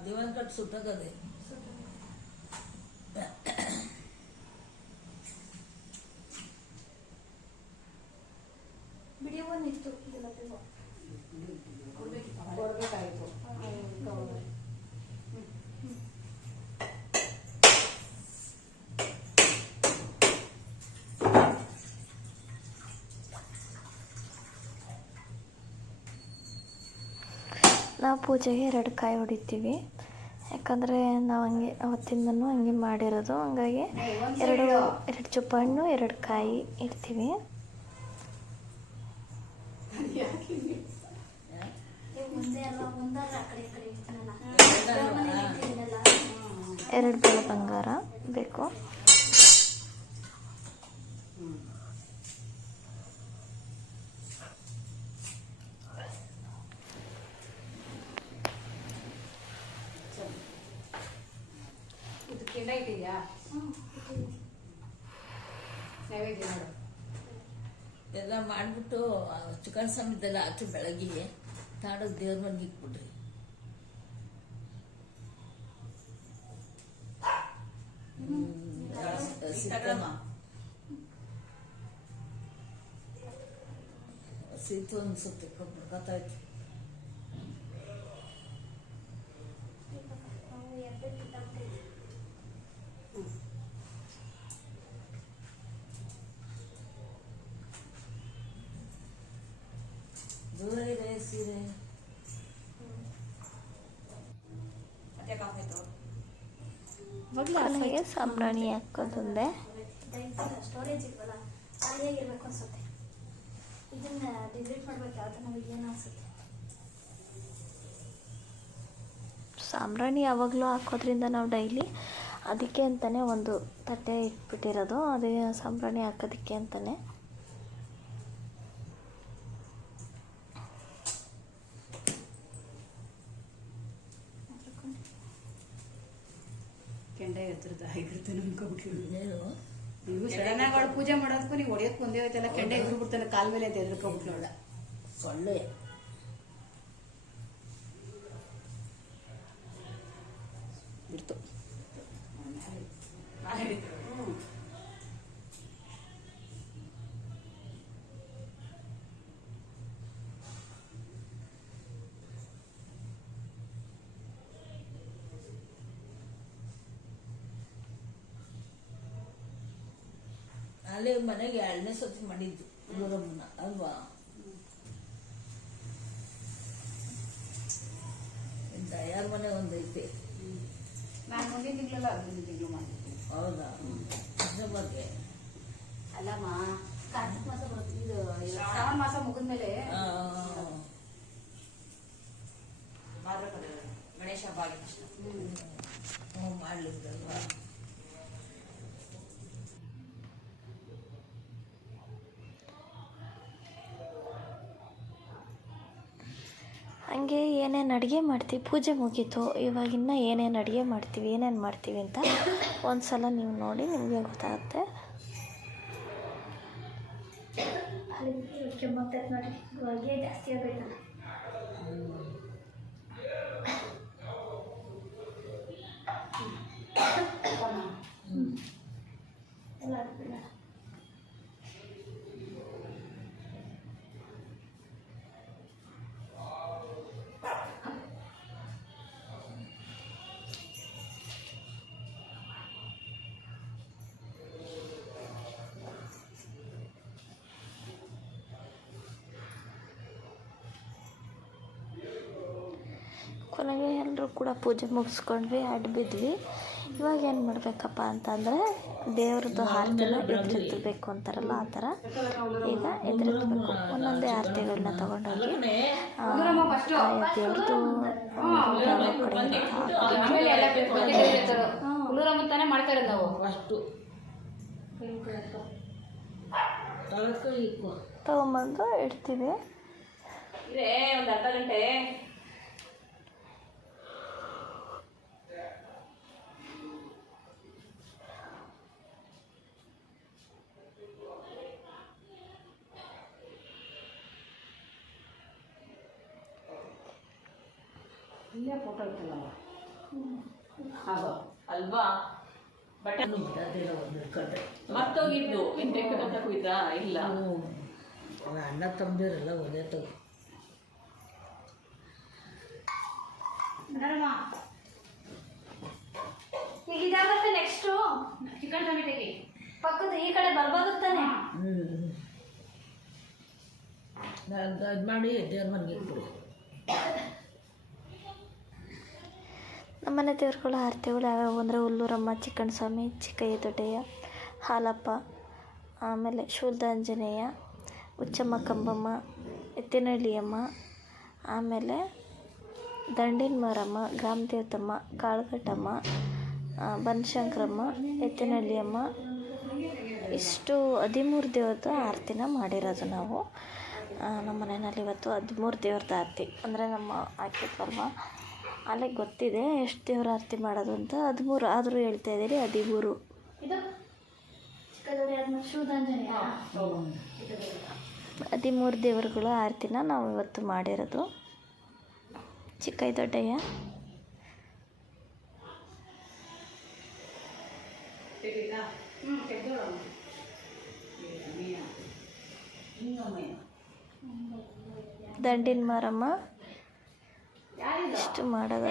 ದಿವಾನ್ ಕಟ್ ಸುತ್ತಾಗದೆ ಬಿಡಿಯೋನಿತ್ತು ಕೊಡ್ಬೇಕಾಯ್ತು. ನಾವು ಪೂಜೆಗೆ 2 ಕಾಯಿ ಹೊಡಿತೀವಿ, ಯಾಕಂದರೆ ನಾವು ಹಂಗೆ ಅವತ್ತಿಂದನೂ ಹಂಗೆ ಮಾಡಿರೋದು. ಹಂಗಾಗಿ 2 ಚುಪ್ಪ ಹಣ್ಣು 2 ಕಾಯಿ ಇಡ್ತೀವಿ. ಮುಂದೆ ಅಲ್ಲ ಮುಂದಾದ್ರೆ ಆ ಕಡೆ ಈ ಕಡೆ ಇರ್ತೀನಲ್ಲ, 2 ಬೆಳೆ ಬಂಗಾರ ಬೇಕು. ಇದು ಕೆಂಡ ಇಟ್ಟಿದ್ಯಾ? ನೈವೇದ್ಯ ಮಾಡು. ಎಲ್ಲ ಮಾಡಿಬಿಟ್ಟು ಚಿಕನ್ ಸಮಿದ್ದೆಲ್ಲ ಹಾಕಿ ಬೆಳಗ್ಗೆ ತಾಡಕ್ಕೆ ದೇವ್ರ ಮನೆಗೆ ಇಟ್ಬಿಡ್ರಿ. ಸೀತು ಅನ್ಸುತ್ತೆ ಗೊತ್ತಾಯ್ತು. ದೂರ ಇದೆ ಸೀರೆ. ಮತ್ತೆ ಕಾಫಾಯ್ತು. ಕೊನೆಗೆ ಸಾಂಬ್ರಾಣಿ ಹಾಕೋದೊಂದೇ. ಸ್ಟೋರೇಜ್ ಇಲ್ವಲ್ಲ ಅದು ಹೇಗಿರ್ಬೇಕು ಅನ್ಸುತ್ತೆ. ಇದನ್ನ ಡಿಲೀಟ್ ಮಾಡ್ಬೇಕು ಯಾವ್ದು ನಮಗೆ ಏನು ಅನ್ಸುತ್ತೆ. ಸಾಂಬ್ರಾಣಿ ಯಾವಾಗಲೂ ಹಾಕೋದ್ರಿಂದ ನಾವು ಡೈಲಿ ಅದಕ್ಕೆ ಅಂತಲೇ ಒಂದು ತಟ್ಟೆ ಇಟ್ಬಿಟ್ಟಿರೋದು, ಅದೇ ಸಾಂಬ್ರಾಣಿ ಹಾಕೋದಕ್ಕೆ ಅಂತಲೇ. ಕೆಂಡೆ ಎತ್ತರದ ಆಗಿರುತ್ತೆ ಅನ್ಕೊಂಡ್ಬಿಟ್ಟು ಏನು ನೀವು ಸಡನ್ ಆಗಿ ಪೂಜೆ ಮಾಡೋದಕ್ಕೂ ನೀವು ಹೊಡೆಯೋಕೆ ಒಂದೇ ಹೋಯ್ತಲ್ಲ, ಕೆಂಡೆ ಎಗ್ರಿಬಿಡ್ತಾನೆ ಕಾಲ ಮೇಲೆ ಅಂತ ಎದ್ರಕೊಂಡ್ಬಿಟ್ಟು ನೋಡ ಸೊಳ್ಳೆ. ಬಿಡ್ತು. ಅಲ್ಲೇ ಮನೆಗೆ 2ನೇ ಸತಿ ಮಾಡಿದ್ದು ಊರಮ್ಮನ ಅಲ್ವಾ. ದಯಾರ ಮನೆ ಒಂದೈತೆ. ನಾನು ಮುಂದಿನ ತಿಂಗಳಲ್ಲ 15 ತಿಂಗಳು ಮಾಡಿದ್ದೀನಿ. ಹೌದಾ? ಅದ್ರ ಬಗ್ಗೆ ಅಲ್ಲಮ್ಮ ಕಾರ್ತಿಕ ಮಾಸ ಬರುತ್ತೆ, ಇದು ಶ್ರಾವಣ ಮಾಸ ಮುಗಿದ್ಮೇಲೆ ಭಾದ್ರಪದ ಗಣೇಶ ಹಬ್ಬ ಆಗಿದ ತಕ್ಷಣ ಮಾಡ್ಲಿಕ್ಕಲ್ವಾ. ಹಾಗೆ ಏನೇನು ಅಡುಗೆ ಮಾಡ್ತೀವಿ, ಪೂಜೆ ಮುಗೀತು, ಇವಾಗಿನ್ನ ಏನೇನು ಅಡುಗೆ ಮಾಡ್ತೀವಿ, ಏನೇನು ಮಾಡ್ತೀವಿ ಅಂತ ಒಂದು ಸಲ ನೀವು ನೋಡಿ ನಿಮಗೆ ಗೊತ್ತಾಗುತ್ತೆ. ಕೆಮ್ಮತ್ತೆ ನೋಡಿ, ಹೊಗೆ ಜಾಸ್ತಿ ಆಗಬೇಕಲ್ಲ. ಎಲ್ಲ ಆಗ್ತಿಲ್ಲ. ಕೊನೆಗೆ ಎಲ್ಲರೂ ಕೂಡ ಪೂಜೆ ಮುಗಿಸ್ಕೊಂಡ್ವಿ, ಅಡ್ಡ ಬಿದ್ವಿ. ಇವಾಗ ಏನು ಮಾಡಬೇಕಪ್ಪ ಅಂತಂದರೆ ದೇವ್ರದ್ದು ಆರತಿನ ಎದುರಿಸಬೇಕು ಅಂತಾರಲ್ಲ, ಆ ಥರ ಈಗ ಎದುರಿಸಬೇಕು. ಒಂದೊಂದೇ ಆರತಿಗಳನ್ನ ತೊಗೊಂಡೋಗಿ ದೇವ್ರದ್ದು ಹುಡುಗರಮ್ಮಂತಾನೆ ಮಾಡ್ತಾ ಇರೋದು ನಾವು. ಫಸ್ಟು ತೊಗೊಂಬಂದು ಇಡ್ತೀವಿ. ಇದೆ ಒಂದು ಅರ್ಧ ಗಂಟೆ. ಇಲ್ಲೇ ಫೋಟೋ ಇರ್ತಲ್ಲ ಹಾಗೋ ಅಲ್ವಾ? ಬಟ್ಟೆ ಬಿಡೋದಿಲ್ಲ ಒಂದು ಕಡೆ. ಮತ್ತೋಗಿದ್ದು ಎಂಟೆಂಟು ಗಂಟೆ ಹೋಯ್ತಾ? ಇಲ್ಲ, ಅಣ್ಣ ತಮ್ಮದಿರಲ್ಲ ಒಂದೇ ತಗೋ. ಈಗ ಇದಾಗುತ್ತೆ. ನೆಕ್ಸ್ಟು ಚಿಕನ್ ಟೊಮೆಟೊಗೆ ಪಕ್ಕದ ಈ ಕಡೆ ಬರ್ಬೋಗುತ್ತಾನೆ. ಇದು ಮಾಡಿ ದೇವ್ರ ಮನೆಗೆ ಇಟ್ಬಿಡಿ. ನಮ್ಮನೆ ದೇವ್ರುಗಳ ಆರತಿಗಳು ಯಾವ್ಯಾವು ಅಂದರೆ ಹುಲ್ಲೂರಮ್ಮ, ಚಿಕ್ಕಣ್ಣ ಸ್ವಾಮಿ, ಚಿಕ್ಕಯ್ಯ ದೊಡ್ಡಯ್ಯ, ಹಾಲಪ್ಪ, ಆಮೇಲೆ ಶೂಲ್ದಾಂಜನೇಯ, ಉಚ್ಚಮ್ಮ ಕಂಬಮ್ಮ, ಎತ್ತಿನಹಳ್ಳಿಯಮ್ಮ, ಆಮೇಲೆ ದಂಡಿನ ಮಾರಮ್ಮ, ಗ್ರಾಮ ದೇವತಮ್ಮ, ಕಾಳುಗಟ್ಟಮ್ಮ, ಬನಶಂಕರಮ್ಮ, ಎತ್ತಿನಹಳ್ಳಿಯಮ್ಮ, ಇಷ್ಟು 13 ದೇವ್ರದ ಆರತಿನ ಮಾಡಿರೋದು ನಾವು. ನಮ್ಮ ಮನೆಯಲ್ಲಿ ಇವತ್ತು 13 ದೇವ್ರದ್ದು ಆರತಿ ಅಂದರೆ ನಮ್ಮ ಹಾಕಿದ್ವಲ್ವ, ಅಲ್ಲೇ ಗೊತ್ತಿದೆ ಎಷ್ಟು ದೇವ್ರ ಆರತಿ ಮಾಡೋದು ಅಂತ. 13 ಆದರೂ ಹೇಳ್ತಾ ಇದ್ದೀರಿ 13. ಇದು ಚಿಕ್ಕದೊಡೆ ಆದ್ಮೇಲೆ ಶೂದಾಂಜನೇಯ 13 ದೇವರುಗಳ ಆರತಿನ ನಾವು ಇವತ್ತು ಮಾಡಿರೋದು. ಚಿಕ್ಕ ದೊಡ್ಡಯ್ಯ ದಂಡಿನ ಮಾರಮ್ಮ ಇಷ್ಟು ಮಾಡೋದು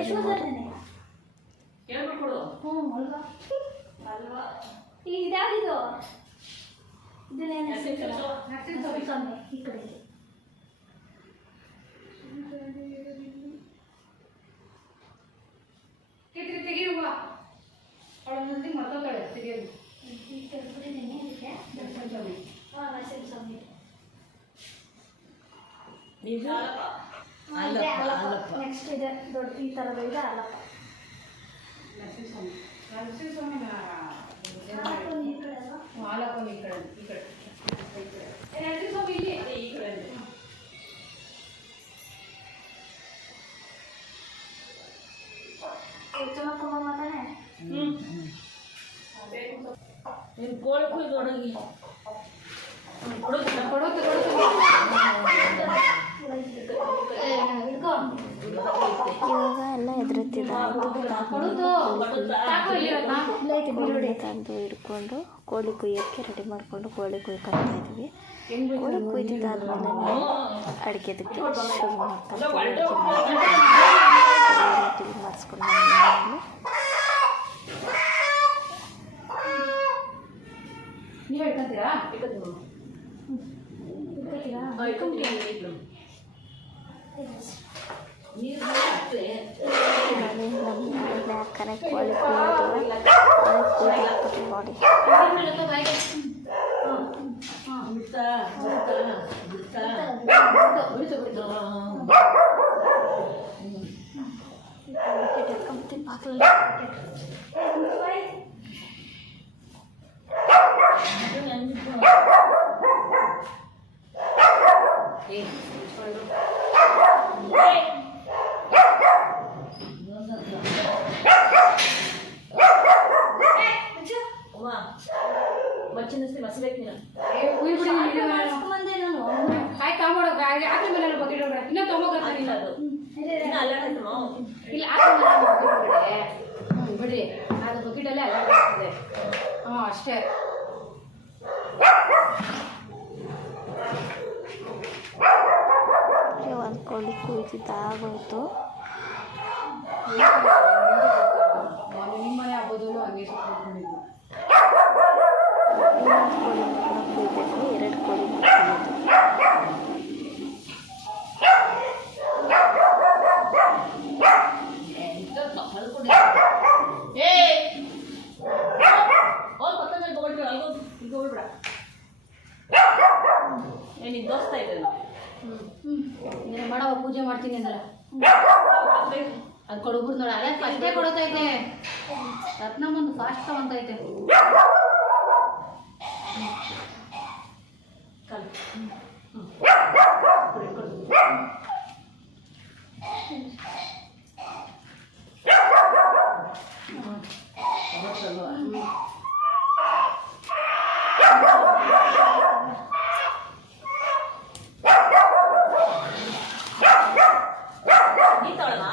ಇದ್ಯಾವ್ದಿದು ಇದನ್ನೇನು ಸ್ವಾಮಿ ಈ ಕಡೆ ತೆಗೆಯುವ ಅವಳೊಂದಿ ಮತ್ತೊಂದಳೆ ತೆಗೆಯೋದು ಸ್ವಾಮಿ ಇದು ಇದೆ ಅಲ್ಲಪ್ಪ ಅಲ್ಲಪ್ಪ ಅಲ್ಲಪ್ಪ ನೆಕ್ಸ್ಟ್ ಇದೆ ದೊಡ್ಡ ಈ ಥರದ ಇದೆ ಅಲ್ಲಪ್ಪ ನರಸಿಂಹಸ್ವಾಮಿ ಹಾಕೊಂಡು ಈ ಕಡೆ ಅಲ್ವಾ ಹಾಲಪ್ಪ ಈ ಕಡೆ ನರಸಿಂಹಸ್ವಾಮಿ ಇಲ್ಲಿ ಈ ಕಡೆ ಚಮಕಮ್ಮ ಮಾತಾನೆ ನೀನು ಕೋಳಿ ಕುಯ್ದು ಒಡಗಿ ಕೊಡುತ್ತೆ ಹಿಡ್ಕೊ ಇವಾಗ ಎಲ್ಲ ಎದುರುತ್ತಿದ್ದಾಯಿತು ತಂದು ಹಿಡ್ಕೊಂಡು ಕೋಳಿ ಕುಯ್ಯೋಕ್ಕೆ ರೆಡಿ ಮಾಡಿಕೊಂಡು ಕೋಳಿ ಕುಯ್ಕೊತಾ ಇದ್ವಿ. ಕೋಳಿ ಕುಯ್ದಿದ್ದಾದ್ಮೇಲೆ ನಾವು ಅಡುಗೆದಕ್ಕೆ ಶುರು ಮಾಡ್ಕೊಂಡು ಮಾಡಿಸ್ಕೊಂಡು ನೀವು ಹೇಳ್ಕೊಂತೀರಾ ನೀರು ಹಾಕ್ತೆ ನಮ್ಮ ಅಕ್ಕನೇ ಕೋಳಿ ಕುಯ್ಯೋದು ನೋಡಿ ಬಿಡ್ತಾ ಬಿಡ್ತಾ ಬಿಡ್ತಾ ಇಟ್ಕೊಂಬತ್ತೀನಿ ಬಾಗಿಲಲ್ಲಿ. ಮಚ್ಚಿನಸ್ತಿ ಮಸಬೇಕು ನೀನು ಬಂದೆ ನಾನು ಕಾಯಿ ತಗೊಂಡೋಗ ಆಕಳ ಮೇಲೆ ಬಕೆಟ್ ಒಳಗಡೆ ಇನ್ನೂ ತಗೊಂಡೋಗ್ತಾನಿಲ್ಲ ಅದು ಇನ್ನು ಅಲ್ಲಾಡ್ತಮ್ಮ ಇಲ್ಲ ಆಕಳ ಮೇಲೆ ಬಕೆಟ್ ಒಳಗಡೆ ಬಿಡಿ ಅದು ಬಕೆಟಲ್ಲೇ ಅಲ್ಲಾಡ್ತದೆ ಅಷ್ಟೇ ಒಂದು ಕೋಳಿ ಕುಯ್ದಿದ್ದಾಗೋಯ್ತು. ನಿಮ್ಮನೆ ಹಬ್ಬದಲ್ಲೂ ಹಂಗೆ ಸುತ್ತಿಕೊಂಡಿದ್ವಿ ಇನ್ನೊಂದು ಕೋಳಿ ಕುಯ್ಬೇಕು, 2 ಕೋಳಿ ಕುಯ್ಯೋದು. ನಿನ್ ದೋಸ್ತ ಇದೆ ಮಾಡವ ಪೂಜೆ ಮಾಡ್ತೀನಿ ಅಂದಲ್ಲ ಅದು ಕೊಡೋಗ್ಬಿಡ್ ನೋಡ ಅದೇ ಫಸ್ಟೇ ಕೊಡೋತೈತೆ ರತ್ನ ಬಂದು ಫಾಸ್ಟ್ ತಗೊಂತೈತೆ ನೀ ತಗೊಳಮ್ಮ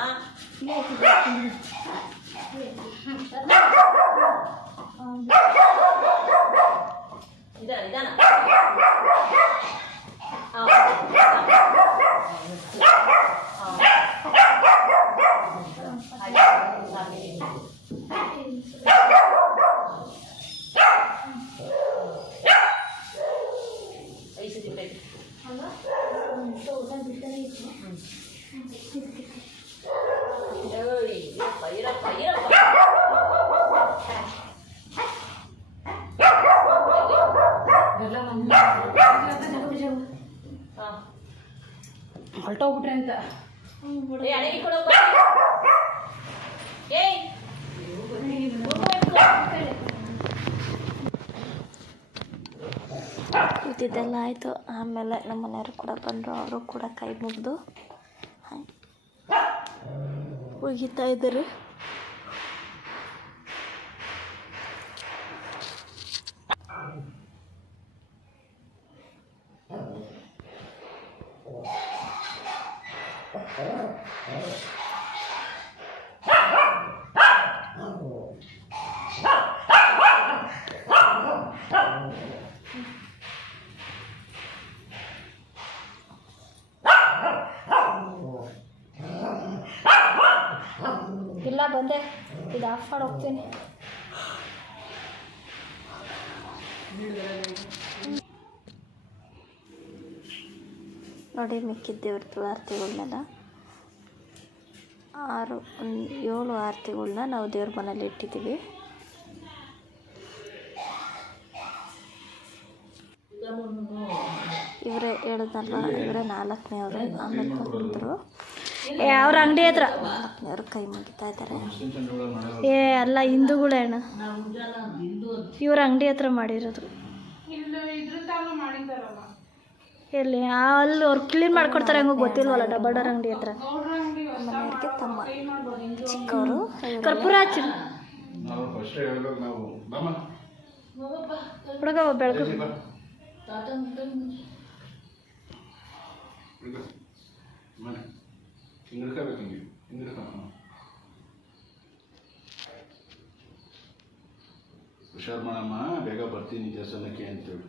ನಿಧಾನ ನಿಧಾನ ಹೊರಟೋಗ್ಬಿಟ್ರೆ ಅಂತ ಅಡಗಿ ಕೊಡೋ ಏಯ್ ಇದೆಲ್ಲ ಆಯಿತು. ಆಮೇಲೆ ನಮ್ಮ ಮನೆಯವರು ಕೂಡ ಬಂದರು. ಅವರು ಕೂಡ ಕೈ ಮುಗಿದು ಒಗಿತಾ ಇದ್ದಾರೆ. ಬಂದೆ, ಇದು ಆಫ್ ಮಾಡಿ ಹೋಗ್ತೀನಿ. ನೋಡಿ ಮಿಕ್ಕಿದ ದೇವ್ರದ್ದು ಆರತಿಗಳ್ನೆಲ್ಲ 7 ಆರತಿಗಳ್ನ ನಾವು ದೇವ್ರ ಮನೇಲಿ ಇಟ್ಟಿದ್ದೀವಿ. ಇವರೇ ಹೇಳಿದ್ನಲ್ವ, ಇವರೇ 4ನೇಯವರು. ಆಮೇಲೆ ಬಂದರು ಅವ್ರ ಅಂಗಡಿ ಹತ್ರ 4ನೇಯವರು ಕೈ ಮುಗಿತಾ ಇದ್ದಾರೆ. ಅಲ್ಲ ಹಿಂದೂಗಳೇ ಅಣ್ಣ, ಇವ್ರ ಅಂಗಡಿ ಹತ್ರ ಮಾಡಿರೋದು. ಎಲ್ಲಿ ಅಲ್ಲಿ ಅವ್ರು ಕ್ಲೀನ್ ಮಾಡ್ಕೊಡ್ತಾರೆ, ಹಂಗೂ ಗೊತ್ತಿಲ್ವಲ್ಲ. ಡಬಲ್ ಅಂಗಡಿ ಹತ್ರ ಮನೆಯವ್ರಿಗೆ ತಮ್ಮ ಚಿಕ್ಕವರು ಕರ್ಪೂರ ಹಚ್ಚಿ ಹುಡುಗ ಬೆಳಕು ಹುಷಾರು ಮಾಡಮ್ಮ, ಬೇಗ ಬರ್ತೀನಿ ದೇವಸ್ಥಾನಕ್ಕೆ ಅಂತೇಳಿ.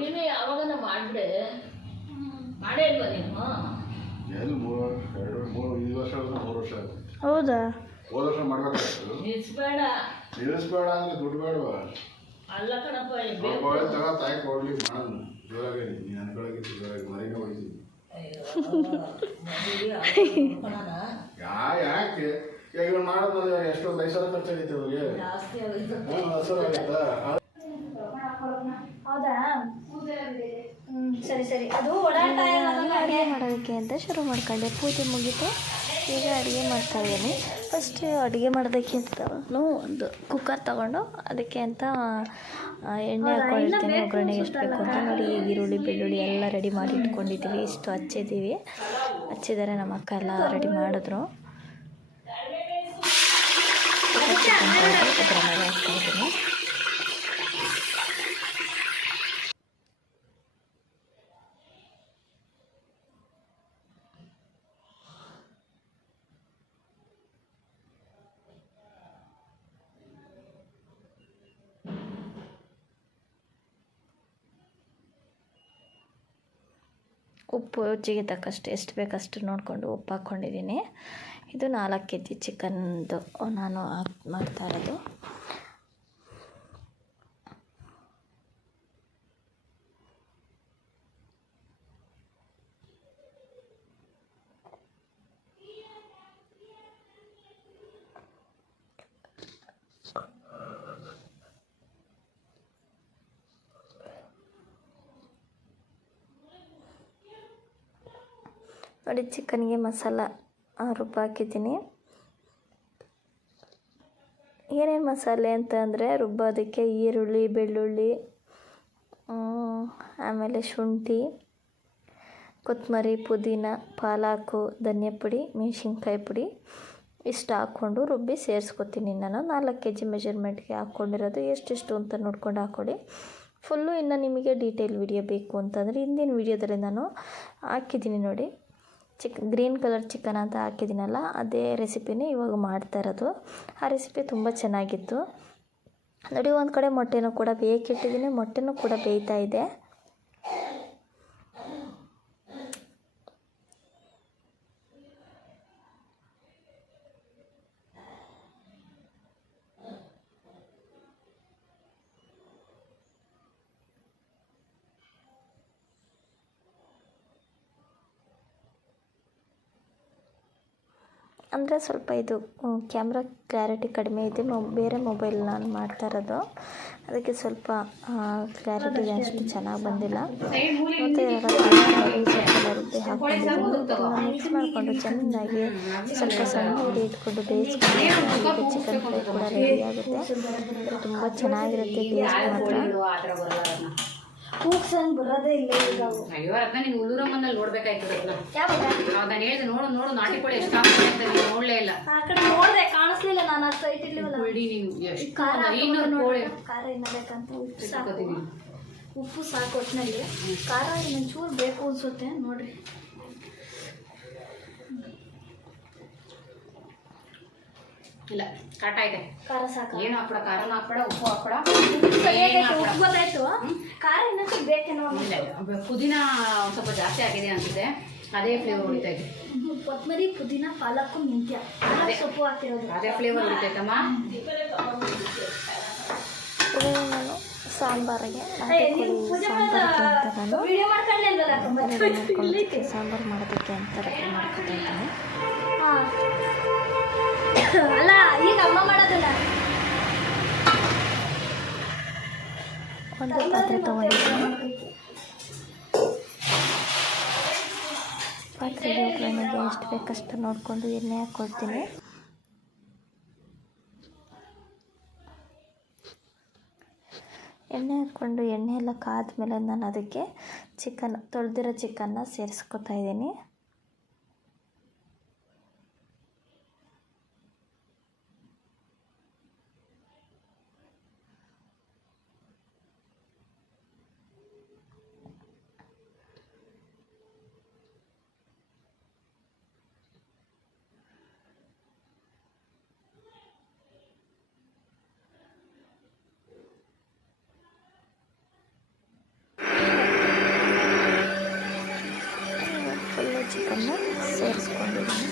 ನೀನು ಯಾವಾಗ ಮಾಡ್ಬಿಡೆ, ಮಾಡೇ ಇಲ್ವಾ ನೀನು? ಏನು 5 ವರ್ಷ 3 ವರ್ಷ ಆಯ್ತು. ಹೌದಾ? ಹೋದ ವರ್ಷ ಮಾಡ್ಬೇಕಾಗ್ತದೆ. ನಿಲ್ಸ್ಬೇಡ ಅಂದ್ರೆ ದುಡ್ಡು ಬೇಡವಾ? ಅಲ್ಲ ಕಣಪ್ಪ, ತಗ ತಾಯಿ ಕೊಡ್ಲಿ ಮಾಡೋಣ. ಜೋರಾಗಿ ನೀನು ಅನ್ಕೊಳಕ್ಕೆ ಜೋರಾಗಿ ಮರಿನ ಹೊಡಿತೀನಿ. ಯಾಕೆ ಈಗ ಮಾಡೋದು ಎಷ್ಟೊಂದು 5 ಸಾವಿರ ಖರ್ಚಾಗೈತೆ ಅವ್ರಿಗೆ. ಜಾಸ್ತಿ ಆಗುತ್ತೆ. ಹೌದಾ? ಸರಿ ಸರಿ. ಅದು ಅಡುಗೆ ಮಾಡೋದಕ್ಕೆ ಅಂತ ಶುರು ಮಾಡ್ಕೊಂಡೆ. ಪೂಜೆ ಮುಗಿತು, ಈಗ ಅಡುಗೆ ಮಾಡ್ತಾಯಿದ್ದೀನಿ. ಫಸ್ಟ್ ಅಡುಗೆ ಮಾಡೋದಕ್ಕೆ ಅಂತ ಒಂದು ಕುಕ್ಕರ್ ತೊಗೊಂಡು ಅದಕ್ಕೆ ಅಂತ ಎಣ್ಣೆ ಹಾಕ್ಕೊಂಡಿರ್ತೀನಿ. ಒಗ್ಗರಣೆಗೆ ಎಷ್ಟು ಬೇಕು ಅಂತ ನೋಡಿ. ಈಗ ಈರುಳ್ಳಿ ಬೆಳ್ಳುಳ್ಳಿ ಎಲ್ಲ ರೆಡಿ ಮಾಡಿ ಇಟ್ಕೊಂಡಿದ್ದೀವಿ. ಇಷ್ಟು ಹಚ್ಚಿದ್ದಾರೆ. ನಮ್ಮ ಅಕ್ಕ ಎಲ್ಲ ರೆಡಿ ಮಾಡಿದ್ರು. ಅದರ ಮೇಲೆ ಹಾಕ್ಕೊಂಡಿದ್ದೀನಿ. ಉಪ್ಪು ರುಚಿಗೆ ತಕ್ಕಷ್ಟು ಎಷ್ಟು ಬೇಕಷ್ಟು ನೋಡಿಕೊಂಡು ಉಪ್ಪು ಹಾಕ್ಕೊಂಡಿದ್ದೀನಿ. ಇದು 4 kg ಚಿಕನ್ದು ನಾನು ಮಾಡ್ತಾ ಇರೋದು. ನೋಡಿ ಚಿಕನ್ಗೆ ಮಸಾಲ ರುಬ್ಬಾಕಿದ್ದೀನಿ. ಏನೇನು ಮಸಾಲೆ ಅಂತ ಅಂದರೆ ರುಬ್ಬೋದಕ್ಕೆ ಈರುಳ್ಳಿ ಬೆಳ್ಳುಳ್ಳಿ, ಆಮೇಲೆ ಶುಂಠಿ, ಕೊತ್ತಂಬರಿ, ಪುದೀನ, ಪಾಲಾಕು, ಧನಿಯಾ ಪುಡಿ, ಮೆಣಸಿನ್ಕಾಯಿ ಪುಡಿ ಇಷ್ಟು ಹಾಕ್ಕೊಂಡು ರುಬ್ಬಿ ಸೇರಿಸ್ಕೊತೀನಿ. ನಾನು 4 kg ಮೆಜರ್ಮೆಂಟ್ಗೆ ಹಾಕ್ಕೊಂಡಿರೋದು. ಎಷ್ಟೆಷ್ಟು ಅಂತ ನೋಡ್ಕೊಂಡು ಹಾಕ್ಕೊಡಿ. ಫುಲ್ಲು ಇನ್ನು ನಿಮಗೆ ಡೀಟೇಲ್ ವಿಡಿಯೋ ಬೇಕು ಅಂತಂದರೆ ಹಿಂದಿನ ವಿಡಿಯೋದಲ್ಲಿ ನಾನು ಹಾಕಿದ್ದೀನಿ ನೋಡಿ. ಗ್ರೀನ್ ಕಲರ್ ಚಿಕನ್ ಅಂತ ಹಾಕಿದ್ದೀನಲ್ಲ, ಅದೇ ರೆಸಿಪಿನೇ ಇವಾಗ ಮಾಡ್ತಾ ಇರೋದು. ಆ ರೆಸಿಪಿ ತುಂಬ ಚೆನ್ನಾಗಿತ್ತು ನೋಡಿ. ಒಂದು ಕಡೆ ಮೊಟ್ಟೆನೂ ಕೂಡ ಬೇಯಕ್ಕಿಟ್ಟಿದ್ದೀನಿ. ಮೊಟ್ಟೆನೂ ಕೂಡ ಬೇಯ್ತಾ ಇದೆ. ಅಂದರೆ ಸ್ವಲ್ಪ ಇದು ಕ್ಯಾಮ್ರಾ ಕ್ಲಾರಿಟಿ ಕಡಿಮೆ ಇದೆ. ಬೇರೆ ಮೊಬೈಲ್ ನಾನು ಮಾಡ್ತಾ ಇರೋದು, ಅದಕ್ಕೆ ಸ್ವಲ್ಪ ಕ್ಲಾರಿಟಿ ಅಷ್ಟು ಚೆನ್ನಾಗಿ ಬಂದಿಲ್ಲ. ಮತ್ತು ರುಬ್ಬಿ ಹಾಕ್ಕೊಂಡಿದ್ದೀನಿ. ಮಿಕ್ಸ್ ಮಾಡಿಕೊಂಡು ಚೆನ್ನಾಗಿ ಸ್ವಲ್ಪ ಸಣ್ಣ ಉರಿ ಇಟ್ಕೊಂಡು ಬೇಯಿಸ್ಕೊಂಡು ಚಿಕನ್ ಫ್ರೈ ಕೂಡ ರೆಡಿ ಆಗುತ್ತೆ. ತುಂಬ ಚೆನ್ನಾಗಿರುತ್ತೆ. ಟೇಸ್ಟ್ ಮಾತ್ರ ಕೂಗ್ಸಂಗೆ ಬರೋದೇ ಇಲ್ಲ. ಈಗ ಅಯ್ಯೋ ಅದನ್ನ ನೀನು ಉಳ್ಳೂರಮ್ಮನಲ್ಲಿ ನೋಡ್ಬೇಕಾಯ್ತು. ಯಾವಾಗ ನಾನು ಹೇಳಿದೆ ನೋಡು ನಾಟಿ ಕೋಳಿ ಎಷ್ಟು ಆಗ್ತದೆ ಅಂತ ನೀನು ನೋಡಲೇ ಇಲ್ಲ. ಆ ಕಡೆ ನೋಡಿದೆ, ಕಾಣಿಸ್ಲಿಲ್ಲ. ನಾನು ಅಷ್ಟು ಐತಿರ್ಲಿವಲ್ಲ. ನೀನು ಎಷ್ಟು ಖಾರ 500 ಕೋಳಿ ಖಾರ ಇನ್ನ ಬೇಕಂತ ಉಪ್ಪು ಸಾಕು. ಒಟ್ಟಿನಲ್ಲಿ ಖಾರ ಇನ್ನೊಂಚೂರು ಬೇಕು ಅನ್ಸುತ್ತೆ ನೋಡ್ರಿ. ಇಲ್ಲ ಕರೆಕ್ಟ್ ಐತೆ. ಖಾರ ಸಾಕು. ಏನು ಹಾಕ್ಬೇಡ, ಖಾರನ ಹಾಕ್ಬೇಡ, ಉಪ್ಪು ಹಾಕ್ಬೇಡ. ಉಪ್ಪು ಗೊತ್ತಾಯ್ತು. ಖಾರ ಇನ್ನೊಂಚೂರು ಬೇಕೇನೋ. ಪುದೀನ ಒಂದು ಸ್ವಲ್ಪ ಜಾಸ್ತಿ ಆಗಿದೆ ಅನ್ಸುತ್ತೆ. ಅದೇ ಫ್ಲೇವರ್ ಹೊಡಿತೈತೆ. ಕೊತ್ತಂಬರಿ, ಪುದೀನ, ಪಾಲಕ್ಕು, ಮೆಂತ್ಯ ಸೊಪ್ಪು ಹಾಕಿರೋದು. ಅದೇ ಫ್ಲೇವರ್ ಹೊಡಿತೈತಮ್ಮ. ನಾನು ಸಾಂಬಾರಿಗೆ ವಿಡಿಯೋ ಮಾಡ್ಕೊಂಡ್ಲಿಲ್ವಲ್ಲ ಸಾಂಬಾರು ಮಾಡೋದಕ್ಕೆ ಅಂತ ರೆಡಿ ಮಾಡ್ಕೊತಾ ಇದ್ದೀನಿ. ಅಲ್ಲ ಈಗ ಅಮ್ಮ ಮಾಡೋದಲ್ಲ. ಒಂದು ಪಾತ್ರೆ ತೊಗೊಂಡಿದ್ದೀನಿ. ಪಾತ್ರೆಗೆ ಒಗ್ಗರಣೆಗೆ ಎಷ್ಟು ಬೇಕಷ್ಟು ನೋಡಿಕೊಂಡು ಎಣ್ಣೆ ಹಾಕ್ಕೊಳ್ತೀನಿ. ಎಣ್ಣೆ ಹಾಕ್ಕೊಂಡು ಎಣ್ಣೆ ಎಲ್ಲ ಕಾದ್ಮೇಲೆ ನಾನು ಅದಕ್ಕೆ ತೊಳೆದಿರೋ ಚಿಕನ್ನ ಸೇರಿಸ್ಕೊತಾ ಇದ್ದೀನಿ. ಫುಲ್ಲು ಚಿಕನ್ನ ಸೇರಿಸ್ಕೊಂಡಿದ್ದೀನಿ.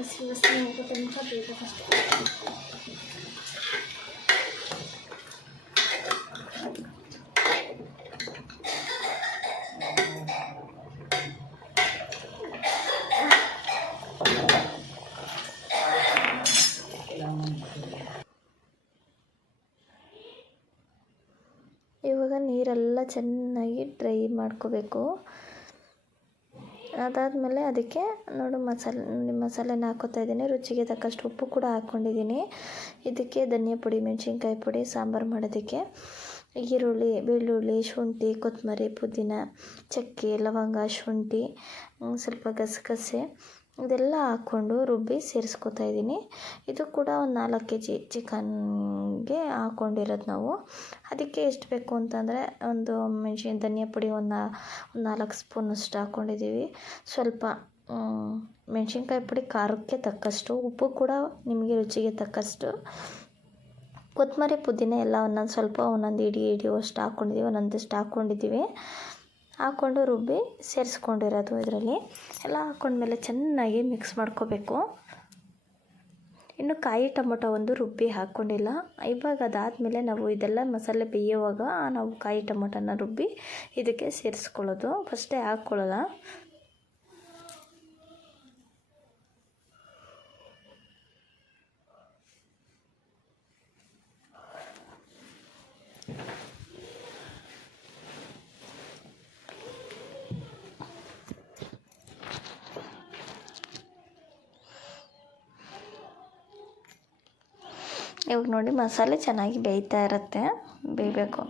ಹಸಿ ಹೋಗೋ ತನಕ ಬೇಗ ಫಸ್ಟ್. ಇವಾಗ ನೀರೆಲ್ಲ ಚೆನ್ನಾಗಿ ಡ್ರೈ ಮಾಡ್ಕೋಬೇಕು. ಅದಾದಮೇಲೆ ಅದಕ್ಕೆ ನೋಡು ಮಸಾಲೆನ ಹಾಕೋತಾ ಇದ್ದೀನಿ. ರುಚಿಗೆ ತಕ್ಕಷ್ಟು ಉಪ್ಪು ಕೂಡ ಹಾಕ್ಕೊಂಡಿದ್ದೀನಿ. ಇದಕ್ಕೆ ಧನಿಯಾ ಪುಡಿ, ಮೆಣಸಿನ್ಕಾಯಿ ಪುಡಿ, ಸಾಂಬಾರು ಮಾಡೋದಕ್ಕೆ ಈರುಳ್ಳಿ, ಬೆಳ್ಳುಳ್ಳಿ, ಶುಂಠಿ, ಕೊತ್ತಂಬರಿ, ಪುದೀನ, ಚಕ್ಕೆ, ಲವಂಗ, ಶುಂಠಿ, ಸ್ವಲ್ಪ ಗಸಗಸೆ ಇದೆಲ್ಲ ಹಾಕ್ಕೊಂಡು ರುಬ್ಬಿ ಸೇರಿಸ್ಕೊತಾ ಇದ್ದೀನಿ. ಇದು ಕೂಡ ಒಂದು 4 kg ಚಿಕನ್ಗೆ ಹಾಕ್ಕೊಂಡಿರೋದು ನಾವು. ಅದಕ್ಕೆ ಎಷ್ಟು ಬೇಕು ಅಂತಂದರೆ ಒಂದು ಧನಿಯಾ ಪುಡಿ ಒಂದು 4 ಸ್ಪೂನಷ್ಟು ಹಾಕ್ಕೊಂಡಿದ್ದೀವಿ. ಸ್ವಲ್ಪ ಮೆಣಸಿನ್ಕಾಯಿ ಪುಡಿ ಖಾರಕ್ಕೆ ತಕ್ಕಷ್ಟು, ಉಪ್ಪು ಕೂಡ ನಿಮಗೆ ರುಚಿಗೆ ತಕ್ಕಷ್ಟು, ಕೊತ್ತಂಬರಿ, ಪುದೀನ ಎಲ್ಲ ಒಂದೊಂದು ಸ್ವಲ್ಪ ಒಂದೊಂದು ಹಿಡಿಯುವಷ್ಟು ಹಾಕ್ಕೊಂಡಿದ್ದೀವಿ, ಒಂದೊಂದಷ್ಟು ಹಾಕ್ಕೊಂಡಿದ್ದೀವಿ. ಹಾಕ್ಕೊಂಡು ರುಬ್ಬಿ ಸೇರಿಸ್ಕೊಂಡಿರೋದು ಇದರಲ್ಲಿ ಎಲ್ಲ ಹಾಕ್ಕೊಂಡ್ಮೇಲೆ ಚೆನ್ನಾಗಿ ಮಿಕ್ಸ್ ಮಾಡ್ಕೋಬೇಕು. ಇನ್ನು ಕಾಯಿ ಟೊಮೊಟೊ ಒಂದು ರುಬ್ಬಿ ಹಾಕ್ಕೊಂಡಿಲ್ಲ. ಇವಾಗ ಅದಾದಮೇಲೆ ನಾವು ಇದೆಲ್ಲ ಮಸಾಲೆ ಬೇಯುವಾಗ ನಾವು ಕಾಯಿ ಟೊಮೊಟೊನ ರುಬ್ಬಿ ಇದಕ್ಕೆ ಸೇರಿಸ್ಕೊಳ್ಳೋದು. ಫಸ್ಟೇ ಹಾಕ್ಕೊಳ್ಳೋಲ್ಲ. ಇವಾಗ ನೋಡಿ ಮಸಾಲೆ ಚೆನ್ನಾಗಿ ಬೇಯ್ತಾ ಇರುತ್ತೆ, ಬೇಯಬೇಕು.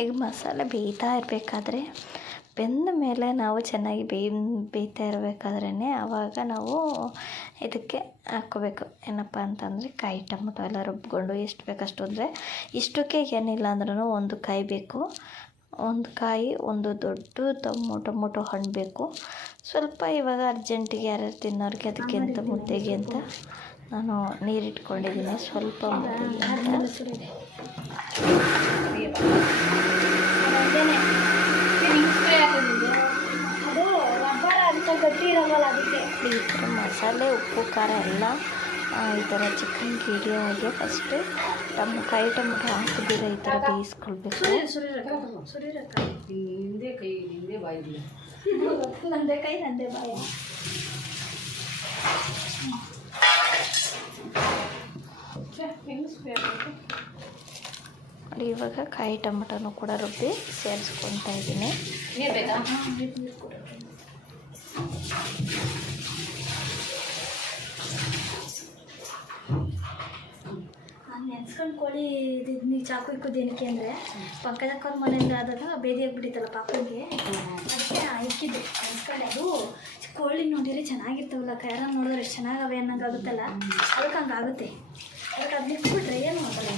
ಈಗ ಮಸಾಲೆ ಬೇಯ್ತಾ ಇರಬೇಕಾದ್ರೆ, ಬೆಂದ ಮೇಲೆ ನಾವು ಚೆನ್ನಾಗಿ ಬೇಯ್ತಾ ಇರಬೇಕಾದ್ರೇ ಆವಾಗ ನಾವು ಇದಕ್ಕೆ ಹಾಕ್ಕೋಬೇಕು. ಏನಪ್ಪ ಅಂತಂದರೆ ಕಾಯಿ ಟೊಮೊಟೊ ಎಲ್ಲ ರುಬ್ಕೊಂಡು ಎಷ್ಟು ಬೇಕಷ್ಟು, ಅಂದರೆ ಇಷ್ಟಕ್ಕೆ ಏನಿಲ್ಲ ಅಂದ್ರೂ 1 ಕಾಯಿ ಬೇಕು. 1 ಕಾಯಿ, 1 ದೊಡ್ಡ ಟೊಮೊಟೊ ಹಣ್ಣು ಬೇಕು. ಸ್ವಲ್ಪ ಇವಾಗ ಅರ್ಜೆಂಟಿಗೆ ಯಾರ್ಯಾರು ತಿನ್ನೋರಿಗೆ ಅದಕ್ಕೆ ಅಂತ ಮುದ್ದೆಗೆ ಅಂತ ನಾನು ನೀರಿಟ್ಕೊಂಡಿದ್ದೀನಿ, ಸ್ವಲ್ಪ ಮುದ್ದೆಗೆ ಅಂತ. ಅದು ರಬ್ಬರ್ ಅಂತ ಗಟ್ಟಿ ಇರೋಲ್ಲ ಅದಕ್ಕೆ. ಈ ಥರ ಮಸಾಲೆ, ಉಪ್ಪು, ಖಾರ ಎಲ್ಲ ಈ ಥರ ಚಿಕನ್ ಗಿಡಿಯಾಗೆ ಫಸ್ಟು ಕಾಯಿ ಟೊಮೊಟೊ ಹಾಕಿದ್ದೀರ ಈ ಥರ ಬೇಯಿಸ್ಕೊಳ್ಬೇಕು. ಹಿಂದೆ ಕೈ ಹಿಂದೆ ಬಾಯಿಲ್ಲ ನಂದೇ ಕೈ ನಂದೇ ಬಾಯಿ. ನೋಡಿ ಇವಾಗ ಕಾಯಿ ಟೊಮೊಟೊನೂ ಕೂಡ ರುಬ್ಬಿ ಸೇರಿಸ್ಕೊತಾ ಇದ್ದೀನಿ. ನೀರು ಬೇಕಾ? ನಾನು ನೆನ್ಸ್ಕೊಂಡು ಕೋಳಿ ಇದು ಚಾಕು ಇಕ್ಕೋದು ಏನಕ್ಕೆ ಅಂದರೆ ಪಕ್ಕದಕ್ಕವ್ರ ಮನೆಯಿಂದ ಆದಾಗ ಬೇದಿ ಆಗಿಬಿಟ್ಟಿತ್ತಲ್ಲ ಪಾಪನಿಗೆ, ಅದಕ್ಕೆ ಇಕ್ಕಿದ್ದೆ ನೆನ್ಸ್ಕೊಂಡೆ. ಅದು ಕೋಳಿ ನೋಡಿದ್ರೆ ಚೆನ್ನಾಗಿರ್ತಾವಲ್ಲ, ಯಾರ ನೋಡಿದ್ರೆ ಎಷ್ಟು ಚೆನ್ನಾಗವೆ ಅನ್ನೋಂಗಾಗುತ್ತಲ್ಲ, ಅದಕ್ಕೆ ಹಂಗಾಗುತ್ತೆ. ಅದಕ್ಕೆ ಅದನ್ನ ಇಟ್ಬಿಟ್ರೆ ಏನು ಮಾಡಲ್ಲ.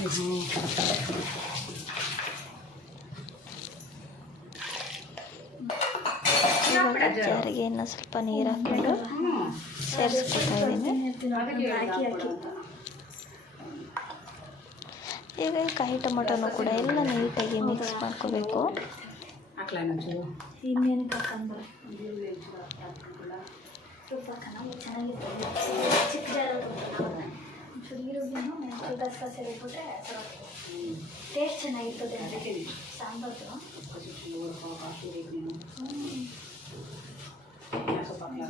ಇವಾಗ ಜಾರಿಗೆ ಇನ್ನು ಸ್ವಲ್ಪ ನೀರು ಹಾಕ್ಕೊಂಡು ಸೇರಿಸ್ಕೊತಾ ಇದ್ದೀನಿ. ಹಾಕಿ ಈಗ ಕಾಯಿ ಟೊಮೊಟೊನೂ ಕೂಡ ಎಲ್ಲ ನೀಟಾಗಿ ಮಿಕ್ಸ್ ಮಾಡ್ಕೋಬೇಕು. ಇನ್ನೇನು ಹಾಕಂಬ ಚೆನ್ನಾಗಿರ್ತದೆ. ಚಿಕ್ಕ ಜಾರ ಈರುಳ್ಳಿನೂ ಮೆಣಸು ಗಸಗಸೆ ಸೇರಿಬಿಟ್ರೆ ಟೇಸ್ಟ್ ಚೆನ್ನಾಗಿರ್ತದೆ. ಅದಕ್ಕೆ ಸಾಂಬಾರು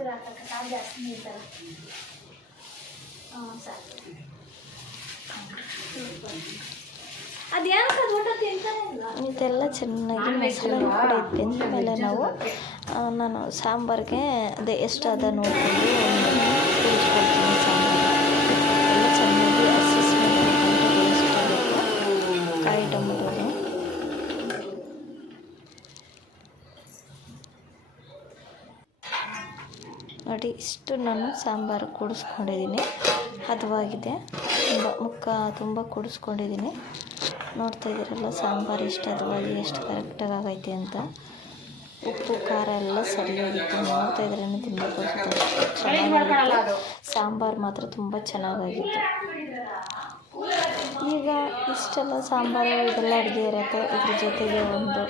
ಹಾಕಕ್ಕೆ ಕಾಳು ಜಾಸ್ತಿ ಇರ್ತಾರೆ. ಸಾಕು. ಅದೇನಕ್ಕೆ ಊಟ ತಿಂತಾನೆ ಇಲ್ಲ. ಇದೆಲ್ಲ ಚೆನ್ನಾಗಿ ಮಸಾಲೆ ಕೂಡ ಬೆಂದ ಮೇಲೆ ನಾವು ನಾನು ಸಾಂಬಾರಿಗೆ ಅದೇ ಎಷ್ಟಾದ ನೋಡಿಕೊಂಡು ಬೇಯಿಸ್ಕೊಳ್ತೀನಿ. ಸಾಂಬಾರು ಎಲ್ಲ ಚೆನ್ನಾಗಿ ಹಸಿ ಸ್ಮೆಲ್ ಬೇಯಿಸ್ಕೊಳ್ಬೇಕು ಕಾಯಿ ಟೊಮೊಟೊಗೆ. ನೋಡಿ ಇಷ್ಟು ನಾನು ಸಾಂಬಾರು ಕೂಡಿಸ್ಕೊಂಡಿದ್ದೀನಿ. ಹದವಾಗಿದೆ, ತುಂಬ ಕೂಡಿಸ್ಕೊಂಡಿದ್ದೀನಿ. ನೋಡ್ತಾ ಇದ್ದೀರಲ್ಲ ಸಾಂಬಾರು ಎಷ್ಟು ಹದವಾಗಿ ಎಷ್ಟು ಕರೆಕ್ಟಾಗಿ ಆಗೈತೆ ಅಂತ. ಉಪ್ಪು ಖಾರ ಎಲ್ಲ ಸರಿಯಾಗಿತ್ತು. ನೋಡ್ತಾ ಇದ್ರೇ ತಿನ್ನಬೇಕು ಚೆನ್ನಾಗಿತ್ತು. ಸಾಂಬಾರು ಮಾತ್ರ ತುಂಬ ಚೆನ್ನಾಗಾಗಿತ್ತು. ಈಗ ಇಷ್ಟೆಲ್ಲ ಸಾಂಬಾರು ಇದೆಲ್ಲ ಅಡುಗೆ ಇರುತ್ತೆ. ಇದ್ರ ಜೊತೆಗೆ ಒಂದು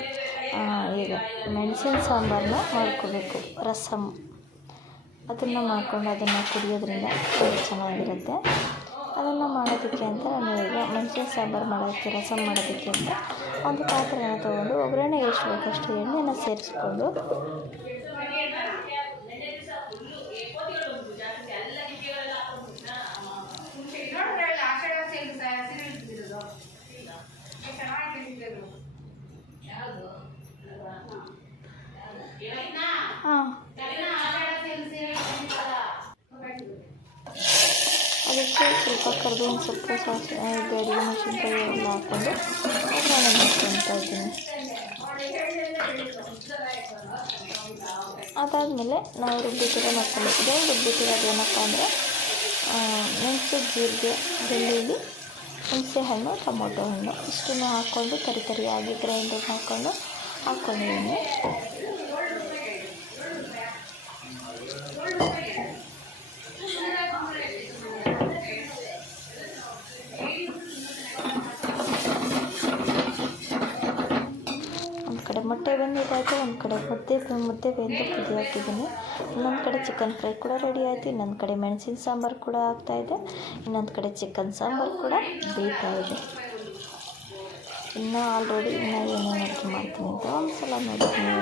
ಈಗ ಮೆಣಸಿನ ಸಾಂಬಾರನ್ನ ಮಾಡ್ಕೋಬೇಕು. ರಸಮ್ ಅದನ್ನು ಮಾಡ್ಕೊಂಡು ಅದನ್ನು ಕುಡಿಯೋದ್ರಿಂದ ತುಂಬ ಚೆನ್ನಾಗಿರುತ್ತೆ. ಅದನ್ನು ಮಾಡೋದಕ್ಕೆ ಅಂತ ನಾನು ಈಗ ಮೆಣಸಿನ ಸಾಂಬಾರು ಮಾಡೋದಕ್ಕೆ ರಸಮ್ ಮಾಡೋದಕ್ಕೆ ಅಂತ ಒಂದು ಪಾತ್ರೆನ ತೊಗೊಂಡು ಒಗ್ಗರಣೆಗೆ ಎಷ್ಟು ಬೇಕಷ್ಟು ಎಣ್ಣೆನ ಸೇರಿಸ್ಕೊಂಡು ಅದಕ್ಕೆ ಸ್ವಲ್ಪ ಕರಿಬೇವಿನ ಸೊಪ್ಪು ಸಾಸಿವೆ ಅಡುಗೆ ಮೆಣಸಿನ್ಕಾಯಿ ಎಲ್ಲ ಹಾಕ್ಕೊಂಡು ಒಗ್ಗರಣೆ ಮಾಡ್ಕೊತಾ ಇದ್ದೀನಿ. ಅದಾದಮೇಲೆ ನಾವು ರುಬ್ಬಿಟ್ಟಿರೋ ಮಸಾಲೆ ಇದೆ. ರುಬ್ಬಿಟ್ಟಿರೋದು ಏನಪ್ಪ ಅಂದರೆ ಮೆಣಸು, ಜೀರಿಗೆ, ಬೆಳ್ಳುಳ್ಳಿ, ಹುಣಸೆ ಹಣ್ಣು, ಟೊಮೊಟೊ ಹಣ್ಣು ಇಷ್ಟನ್ನು ಹಾಕ್ಕೊಂಡು ತರಿಯಾಗಿ ಗ್ರೈಂಡರ್ ಹಾಕ್ಕೊಂಡಿದ್ದೀನಿ. ಮೊಟ್ಟೆ ಬೆಂದಿದ್ದಾಯಿತು, ಒಂದು ಕಡೆ ಮುದ್ದೆ ಬೆಂದು ಕುದಿ ಹಾಕಿದ್ದೀನಿ. ಇನ್ನೊಂದು ಕಡೆ ಚಿಕನ್ ಫ್ರೈ ಕೂಡ ರೆಡಿ ಆಯಿತು. ಇನ್ನೊಂದು ಕಡೆ ಮೆಣಸಿನ ಸಾಂಬಾರು ಕೂಡ ಆಗ್ತಾಯಿದೆ. ಇನ್ನೊಂದು ಕಡೆ ಚಿಕನ್ ಸಾಂಬಾರು ಕೂಡ ಬೇಯ್ತಾ ಇದೆ. ಇನ್ನೂ ಆಲ್ರೆಡಿ ಏನೇನು ಅಡುಗೆ ಮಾಡ್ತೀನಿ ಅಂತ ಒಂದು ಸಲ ನೋಡಿದ್ದೀನಿ.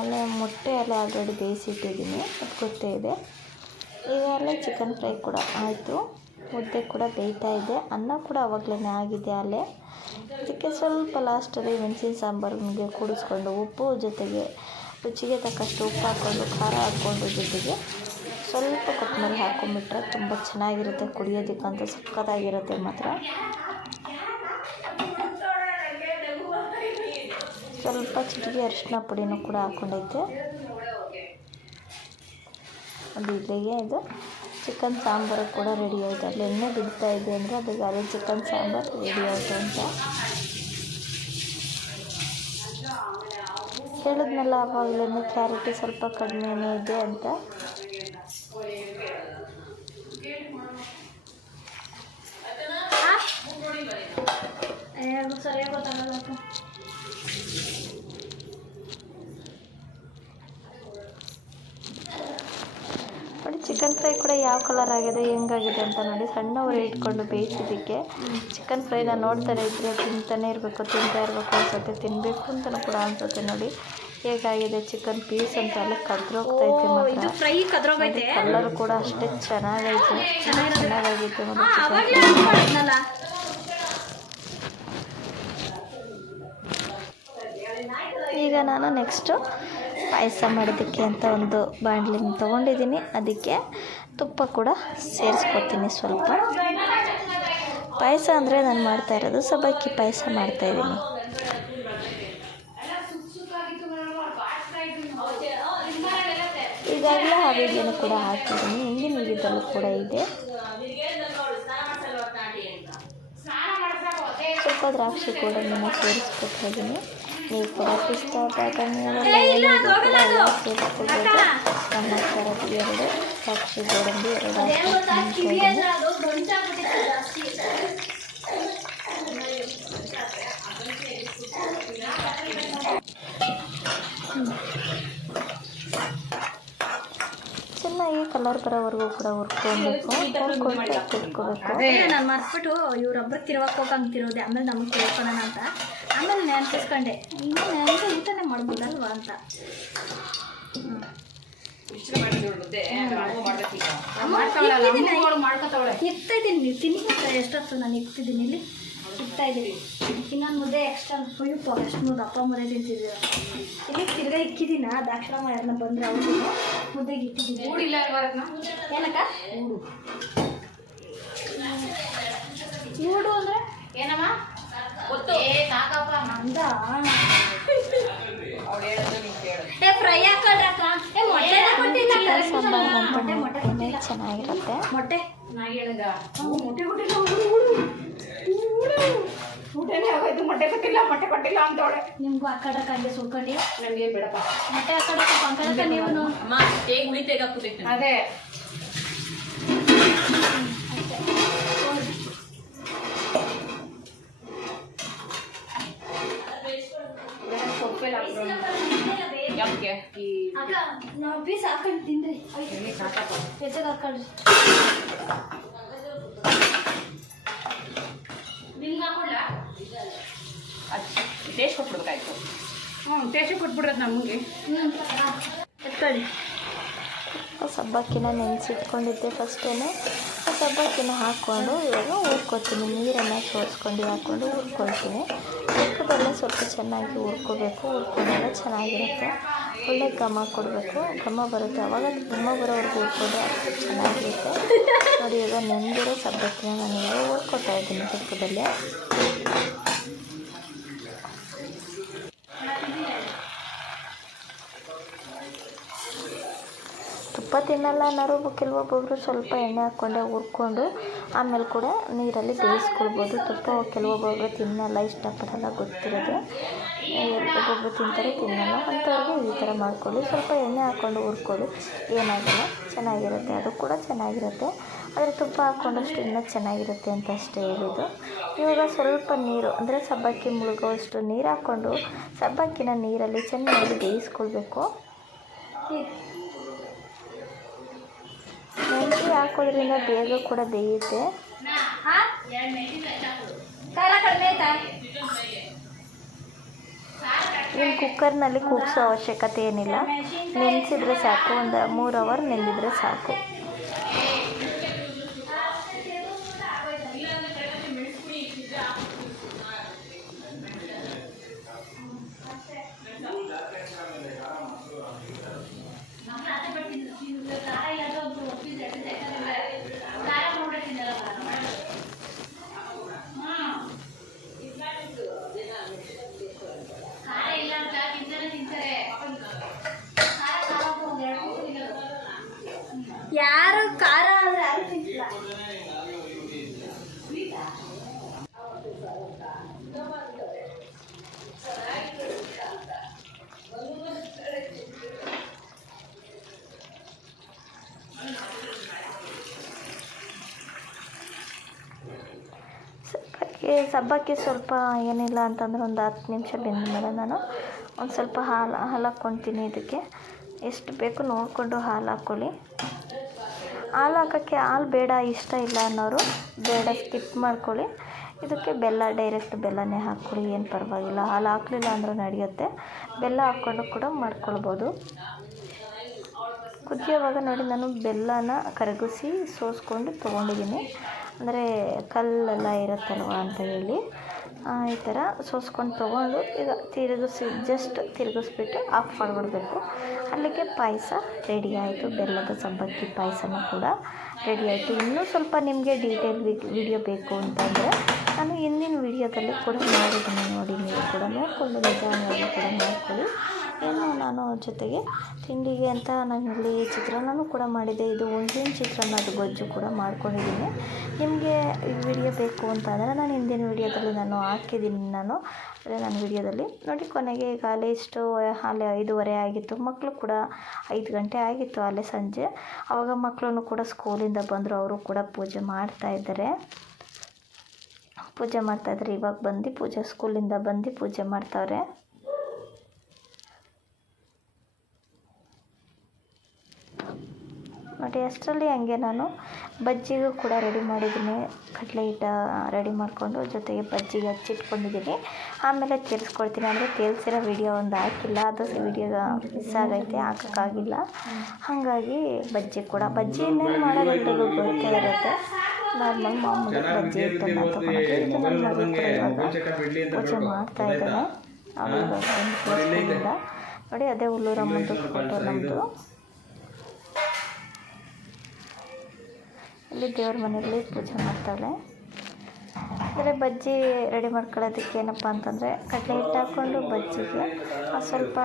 ಅಲ್ಲೇ ಮೊಟ್ಟೆ ಎಲ್ಲ ಆಲ್ರೆಡಿ ಬೇಯಿಸಿಟ್ಟಿದ್ದೀನಿ, ಅದು ಗೊತ್ತೇ ಇದೆ. ಈಗ ಅಲ್ಲೇ ಚಿಕನ್ ಫ್ರೈ ಕೂಡ ಆಯಿತು, ಮುದ್ದೆ ಕೂಡ ಬೇಯ್ತಾ ಇದೆ, ಅನ್ನ ಕೂಡ ಆವಾಗಲೇ ಆಗಿದೆ ಅಲ್ಲೇ. ಅದಕ್ಕೆ ಸ್ವಲ್ಪ ಲಾಸ್ಟಲ್ಲಿ ಮೆಣಸಿನ ಸಾಂಬಾರಿಗೆ ಕೂಡಿಸ್ಕೊಂಡು ಉಪ್ಪು ಜೊತೆಗೆ ರುಚಿಗೆ ತಕ್ಕಷ್ಟು ಉಪ್ಪು ಹಾಕ್ಕೊಂಡು ಖಾರ ಹಾಕ್ಕೊಂಡು ಜೊತೆಗೆ ಸ್ವಲ್ಪ ಕೊತ್ತಂಬರಿ ಹಾಕ್ಕೊಂಡ್ಬಿಟ್ರೆ ತುಂಬ ಚೆನ್ನಾಗಿರುತ್ತೆ. ಕುಡಿಯೋದಕ್ಕಂತೂ ಸಕ್ಕತ್ತಾಗಿರುತ್ತೆ ಮಾತ್ರ. ಸ್ವಲ್ಪ ಚಿಟಿಕೆ ಅರಿಶಿನ ಪುಡಿನೂ ಕೂಡ ಹಾಕ್ಕೊಂಡೈತೆ. ಅದು ಇಲ್ಲಿಗೆ ಇದು ಚಿಕನ್ ಸಾಂಬಾರು ಕೂಡ ರೆಡಿ ಆಯಿತು. ಅಲ್ಲಿ ಎಣ್ಣೆ ಬಿಡ್ತಾ ಇದೆ ಅಂದರೆ ಅದಕ್ಕೆ ಅದೇ ಚಿಕನ್ ಸಾಂಬಾರು ರೆಡಿ ಆಯಿತು ಅಂತ ಹೇಳಿದ್ನಲ್ಲ. ಆವಾಗಲೇ ಕ್ಲಾರಿಟಿ ಸ್ವಲ್ಪ ಕಡಿಮೆನೇ ಇದೆ ಅಂತ. ಸರಿಯಾಗಿ ಗೊತ್ತಾಗಲ್ಲ. ಯಾವ ಕಲರ್ ಆಗಿದೆ ಹೆಂಗಾಗಿದೆ ಅಂತ ನೋಡಿ. ಸಣ್ಣ ಉರಿ ಇಟ್ಕೊಂಡು ಬೇಯಿಸಿದ್ದಕ್ಕೆ ಚಿಕನ್ ಫ್ರೈನ ನೋಡ್ತಾನೆ ಇದ್ದರೆ ತಿಂತಾನೆ ಇರಬೇಕು ಅನ್ಸುತ್ತೆ, ತಿನ್ನಬೇಕು ಅಂತಲೂ ಕೂಡ ಅನ್ಸುತ್ತೆ. ನೋಡಿ ಹೇಗಾಗಿದೆ ಚಿಕನ್ ಪೀಸ್ ಅಂತ ಎಲ್ಲ ಕದ್ರೋಗ್ತೈತೆ ಮಾತ್ರ. ಫ್ರೈ ಕದ್ರೋಗೈತೆ. ಕಲರ್ ಕೂಡ ಅಷ್ಟೇ ಚೆನ್ನಾಗೈತೆ ನೋಡಿ. ಈಗ ನಾನು ನೆಕ್ಸ್ಟು ಪಾಯಸ ಮಾಡೋದಕ್ಕೆ ಅಂತ ಒಂದು ಬಾಣಲಿನ ತೊಗೊಂಡಿದ್ದೀನಿ. ಅದಕ್ಕೆ ತುಪ್ಪ ಕೂಡ ಸೇರಿಸ್ಕೊತೀನಿ ಸ್ವಲ್ಪ. ಪಾಯಸ ಅಂದರೆ ನಾನು ಮಾಡ್ತಾ ಇರೋದು ಸಬ್ಬಕ್ಕಿ ಪಾಯಸ ಮಾಡ್ತಾಯಿದ್ದೀನಿ. ಈಗಾಗಲೇ ಹಾವಿಗೆನೂ ಕೂಡ ಹಾಕಿದ್ದೀನಿ, ಹಿಂದಿನ ವಿಡಿಯೋದಲ್ಲೂ ಕೂಡ ಇದೆ. ಸ್ವಲ್ಪ ದ್ರಾಕ್ಷಿ ಕೂಡ ನಾನು ಸೇರಿಸ್ಕೊತಾ ಇದ್ದೀನಿ. ನೀವು ಕೂಡ ಇಷ್ಟ ಆದಾಗ ಸೇರಿಸ್ಕೊಳ್ಬೋದು. ನಮ್ಮ ಥರದ್ದು 2 ದ್ರಾಕ್ಷಿ ಗೋಡಂಬಿ 2 ಚೆನ್ನಾಗಿ ಕಲರ್ ಬರೋವರೆಗೂ ಕೂಡ ಹುರ್ಕೊಬೇಕು. ನಾನು ಮರ್ಬಿಟ್ಟು ಇವ್ರೊಬ್ಬರು ತಿರುವಕ್ಕೆ ಹೋಗಂಗೆ ತಿರೋದೆ. ಆಮೇಲೆ ನಮಗೆ ತಿಳ್ಕೊಳ್ಳೋಣ ಅಂತ ಆಮೇಲೆ ನೆನ್ಪಿಸ್ಕೊಂಡೆ, ಇನ್ನೂ ನನಗೆ ಊಟನೇ ಮಾಡ್ಬೋದಲ್ವಾ ಅಂತ. ಇಕ್ತಾಯಿದ್ದೀನಿ, ನೀವು ತಿನ್ನಿ. ಎಷ್ಟೊತ್ತು ನಾನು ಇಕ್ತಿದ್ದೀನಿ, ಇಲ್ಲಿ ಇಕ್ತಾಯಿದ್ದೀನಿ. ಇನ್ನೊಂದು ಮುದ್ದೆ ಎಕ್ಸ್ಟ್ರಾ ಉಯ್ಯಪ್ಪ ಎಷ್ಟು ದಪ್ಪ ಮುದ್ದೆ ತಿಂತಿದ್ದೀರ. ಇಲ್ಲಿ ತಿರ್ಗಾ ಇಕ್ಕಿದ್ದೀನ ದಾಕ್ಷರಮ್ಮ ಯಾರನ್ನ ಬಂದರೆ ಅವ್ರು ಮುದ್ದೆಗೆ ಇಕ್ಕಿದ್ದೀನಿ. ಏನಕ್ಕ ಊಡು ಅಂದರೆ ಏನಮ್ಮ ಸಾಕಪ್ಪ ಅಂದ ಫ್ರೈ ಹಾಕೊಂಡ್ರಕ್ಕ. ಮೊಟ್ಟೆ ಚೆನ್ನಾಗಿರುತ್ತೆ. ಮೊಟ್ಟೆ ಊಟನೇ ಆಗೋಯ್ತು. ಮೊಟ್ಟೆ ಕೊಟ್ಟಿಲ್ಲ ಅಂತವಳೆ. ನಿಮ್ಗೂ ಹಾಕೊಂಡ್ರಕ್ಕ ಹಂಗೆ ಸುಳ್ಕೊಂಡು ನನಗೆ ಬಿಡಪ್ಪ. ಮೊಟ್ಟೆ ಹಾಕೊಂಡ್ರಕ್ಕ ಪಂಕಜಕ್ಕ ನೀವು ಅಮ್ಮ ಹೇಗೆ ಉಳಿತೇಗ ಹಾಕ್ತೈತೆ ಅದೇ ಸೊಪ್ಪೆಲ್ಲ ಯಾಕೆ ಅಕ್ಕ ನಾವು ಪೀಸ್ ಹಾಕೊಂಡು ತಿಂದ್ರಿ ಹೆಚ್ಚಾಗ ಹಾಕೊಳ್ರಿ. ನಿಮ್ಗೆ ಹಾಕೊಳ್ಳ ಟೇಸ್ಟ್ ಕೊಟ್ಬಿಡ್ಬೇಕಾಯ್ತು. ಟೇಸ್ಟ್ ಕೊಟ್ಬಿಡ್ರದು ನಮಗೆ. ಎತ್ಕೊಳ್ಳಿ. ಸಬ್ಬಕ್ಕಿನ ನೆನೆಸಿಟ್ಕೊಂಡಿದ್ದೆ ಫಸ್ಟೇ. ಸಬ್ಬಕ್ಕಿನ ಹಾಕ್ಕೊಂಡು ಇವಾಗ ಹುರ್ಕೊತೀನಿ. ನೀರನ್ನು ಸೋಸ್ಕೊಂಡು ಹಾಕ್ಕೊಂಡು ಹುರ್ಕೊಳ್ತೀನಿ. ತುಪ್ಪದಲ್ಲೇ ಸ್ವಲ್ಪ ಚೆನ್ನಾಗಿ ಹುರ್ಕೋಬೇಕು. ಹುರ್ಕೊಂಡಾಗ ಚೆನ್ನಾಗಿರುತ್ತೆ. ಒಳ್ಳೆ ಘಮ ಕೊಡಬೇಕು. ಘಮ ಬರುತ್ತೆ, ಆವಾಗ ಘಮ ಬರೋವರೆಗೂ ಹುರ್ಕೊಂಡ್ರೆ ಅಷ್ಟು ಚೆನ್ನಾಗಿರುತ್ತೆ. ನೋಡಿ ಇವಾಗ ನೆಂದಿರೋ ಸಬ್ಬಕ್ಕಿನ ನಾನು ಇವಾಗ ಹುರ್ಕೊತಾ ಇದ್ದೀನಿ ತುಪ್ಪದಲ್ಲೇ. ತುಪ್ಪ ತಿನ್ನಲ್ಲ ಅನ್ನೋರು ಕೆಲವೊಬ್ಬೊಬ್ಬರು ಸ್ವಲ್ಪ ಎಣ್ಣೆ ಹಾಕ್ಕೊಂಡೆ ಹುರ್ಕೊಂಡು ಆಮೇಲೆ ಕೂಡ ನೀರಲ್ಲಿ ಬೇಯಿಸ್ಕೊಳ್ಬೋದು. ತುಪ್ಪ ಕೆಲವೊಬ್ಬೊಬ್ಬರು ತಿನ್ನಲ್ಲ, ಇಷ್ಟಪಡಲ್ಲ, ಗೊತ್ತಿರೋದೆ. ಒಬ್ಬೊಬ್ಬರು ತಿಂತಾರೆ, ತಿನ್ನಲ್ಲ. ಅಂಥವ್ರಿಗೆ ಈ ಥರ ಮಾಡ್ಕೊಳ್ಳಿ. ಸ್ವಲ್ಪ ಎಣ್ಣೆ ಹಾಕ್ಕೊಂಡು ಹುರ್ಕೊಳ್ಳಿ, ಏನಾಗಲ್ಲ, ಚೆನ್ನಾಗಿರುತ್ತೆ. ಅದು ಕೂಡ ಚೆನ್ನಾಗಿರುತ್ತೆ. ಆದರೆ ತುಪ್ಪ ಹಾಕ್ಕೊಂಡಷ್ಟು ಇನ್ನೂ ಚೆನ್ನಾಗಿರುತ್ತೆ ಅಂತ ಅಷ್ಟೇ ಹೇಳಿದ್ದು. ಇವಾಗ ಸ್ವಲ್ಪ ನೀರು ಅಂದರೆ ಸಬ್ಬಕ್ಕಿ ಮುಳುಗೋವಷ್ಟು ನೀರು ಹಾಕ್ಕೊಂಡು ಸಬ್ಬಕ್ಕಿನ ನೀರಲ್ಲಿ ಚೆನ್ನಾಗಿ ಬೇಯಿಸ್ಕೊಳ್ಬೇಕು. ಮೆಣಸಿ ಹಾಕೋದ್ರಿಂದ ಬೇಗ ಕೂಡ ಬೇಯುತ್ತೆ. ಇನ್ನು ಕುಕ್ಕರ್ನಲ್ಲಿ ಕೂಗಿಸೋ ಅವಶ್ಯಕತೆ ಏನಿಲ್ಲ. ನೆನೆಸಿದ್ರೆ ಸಾಕು, ಒಂದು 3 ಅವರ್ ನೆಂದಿದ್ರೆ ಸಾಕು. ಯಾರು ಖಾರ ಅಂದರೆ ಯಾರು ತಿಂತಿಲ್ಲ. ಸಬ್ಬಕ್ಕಿ ಸ್ವಲ್ಪ ಏನಿಲ್ಲ ಅಂತಂದ್ರೆ ಒಂದು 10 ನಿಮಿಷ ಬೆಂದ ಮೇಲೆ ನಾನು ಒಂದು ಸ್ವಲ್ಪ ಹಾಲು ಹಾಕ್ಕೊತೀನಿ. ಇದಕ್ಕೆ ಎಷ್ಟು ಬೇಕು ನೋಡಿಕೊಂಡು ಹಾಲು ಹಾಕ್ಕೊಳ್ಳಿ. ಹಾಲು ಹಾಕೋಕ್ಕೆ ಹಾಲು ಬೇಡ ಇಷ್ಟ ಇಲ್ಲ ಅನ್ನೋರು ಬೇಡ ಸ್ಕಿಪ್ ಮಾಡ್ಕೊಳ್ಳಿ. ಇದಕ್ಕೆ ಬೆಲ್ಲ, ಡೈರೆಕ್ಟ್ ಬೆಲ್ಲನೇ ಹಾಕ್ಕೊಳ್ಳಿ, ಏನು ಪರವಾಗಿಲ್ಲ. ಹಾಲು ಹಾಕಲಿಲ್ಲ ಅಂದರೂ ನಡೆಯುತ್ತೆ, ಬೆಲ್ಲ ಹಾಕ್ಕೊಂಡು ಕೂಡ ಮಾಡ್ಕೊಳ್ಬೋದು. ಕುದಿಯೋವಾಗ ನೋಡಿ ನಾನು ಬೆಲ್ಲನ ಕರಗಿಸಿ ಸೋಸ್ಕೊಂಡು ತೊಗೊಂಡಿದ್ದೀನಿ, ಅಂದರೆ ಕಲ್ಲೆಲ್ಲ ಇರುತ್ತಲ್ವ ಅಂತ ಹೇಳಿ ಈ ಥರ ಸೋಸ್ಕೊಂಡು ತೊಗೊಂಡು ಈಗ ತಿರುಗಿಸ್ಬಿಟ್ಟು ಆಫ್ ಮಾಡಿಬಿಡ್ಬೇಕು. ಅಲ್ಲಿಗೆ ಪಾಯಸ ರೆಡಿ ಆಯಿತು. ಬೆಲ್ಲದ ಸಬ್ಬಕ್ಕಿ ಪಾಯಸನೂ ಕೂಡ ರೆಡಿ ಆಯಿತು. ಇನ್ನೂ ಸ್ವಲ್ಪ ನಿಮಗೆ ಡೀಟೇಲ್ ವಿಡಿಯೋ ಬೇಕು ಅಂತಂದರೆ ನಾನು ಹಿಂದಿನ ವಿಡಿಯೋದಲ್ಲಿ ಕೂಡ ಮಾಡಿದ್ದೀನಿ ನೋಡಿ, ನೀವು ಕೂಡ ನೋಡಿಕೊಂಡು ನಿಧಾನವಾಗಿ ಕೂಡ ನೋಡ್ಕೊಳ್ಳಿ. ಏನು ನಾನು ಜೊತೆಗೆ ತಿಂಡಿಗೆ ಅಂತ ನಾನು ಇಲ್ಲಿ ಚಿತ್ರಾನ್ನನೂ ಕೂಡ ಮಾಡಿದ್ದೆ. ಇದು ಹುಣ್ಸಿನ ಚಿತ್ರಾನ್ನದ ಗೊಜ್ಜು ಕೂಡ ಮಾಡ್ಕೊಂಡಿದ್ದೀನಿ. ನಿಮಗೆ ಈ ವಿಡಿಯೋ ಬೇಕು ಅಂತ ಅಂದರೆ ನಾನು ಹಿಂದಿನ ವಿಡಿಯೋದಲ್ಲಿ ನಾನು ಹಾಕಿದ್ದೀನಿ. ನನ್ನ ವಿಡಿಯೋದಲ್ಲಿ ನೋಡಿ. ಕೊನೆಗೆ ಈಗ ಅಲ್ಲೇ 5:30 ಆಗಿತ್ತು. ಮಕ್ಕಳು ಕೂಡ 5 ಗಂಟೆ ಆಗಿತ್ತು ಅಲ್ಲೇ ಸಂಜೆ. ಆವಾಗ ಮಕ್ಕಳನ್ನು ಕೂಡ ಸ್ಕೂಲಿಂದ ಬಂದರು, ಅವರು ಕೂಡ ಪೂಜೆ ಮಾಡ್ತಾಯಿದ್ದಾರೆ. ಇವಾಗ ಬಂದು ಸ್ಕೂಲಿಂದ ಬಂದು ಪೂಜೆ ಮಾಡ್ತಾವ್ರೆ. ನೋಡಿ ಅಷ್ಟರಲ್ಲಿ ಹಂಗೆ ನಾನು ಬಜ್ಜಿಗೂ ಕೂಡ ರೆಡಿ ಮಾಡಿದ್ದೀನಿ. ಕಡಲೆ ಹಿಟ್ಟು ರೆಡಿ ಮಾಡಿಕೊಂಡು ಜೊತೆಗೆ ಬಜ್ಜಿಗೆ ಹಚ್ಚಿಟ್ಕೊಂಡಿದ್ದೀನಿ. ಆಮೇಲೆ ತೇರಿಸ್ಕೊಳ್ತೀನಿ. ಅಂದರೆ ತೇಲ್ಸಿರೋ ವಿಡಿಯೋ ಒಂದು ಹಾಕಿಲ್ಲ, ಅದು ವಿಡಿಯೋ ಮಿಸ್ ಆಗೈತೆ, ಹಾಕೋಕ್ಕಾಗಿಲ್ಲ. ಹಾಗಾಗಿ ಬಜ್ಜಿಯನ್ನೇ ಮಾಡೋದು ಗೊತ್ತೇ ಇರುತ್ತೆ. ನಾರ್ಮಲ್ ಮಾಮೂಲಿ ಬಜ್ಜಿ ಹಿಟ್ಟನ್ನು ತೊಗೊಂಡು ಇದು ನನ್ನ ಮಗಳು ಕೂಡ ಇವಾಗ ಪೂಜೆ ಮಾಡ್ತಾಯಿದ್ದಾನೆ. ಅವಳು ಸ್ಕೂಲಿಂದ ನೋಡಿ, ಅದೇ ಹುಲ್ಲೂರಮ್ಮಂದು ಫೋಟೋ ನಮ್ಮದು. ಇಲ್ಲಿ ದೇವ್ರ ಮನೆಯಲ್ಲಿ ಪೂಜೆ ಮಾಡ್ತಾಳೆ. ಅಂದರೆ ಬಜ್ಜಿ ರೆಡಿ ಮಾಡ್ಕೊಳ್ಳೋದಕ್ಕೆ ಏನಪ್ಪ ಅಂತಂದರೆ ಕಡಲೆ ಹಿಟ್ಟು ಹಾಕ್ಕೊಂಡು ಬಜ್ಜಿಗೆ ಸ್ವಲ್ಪ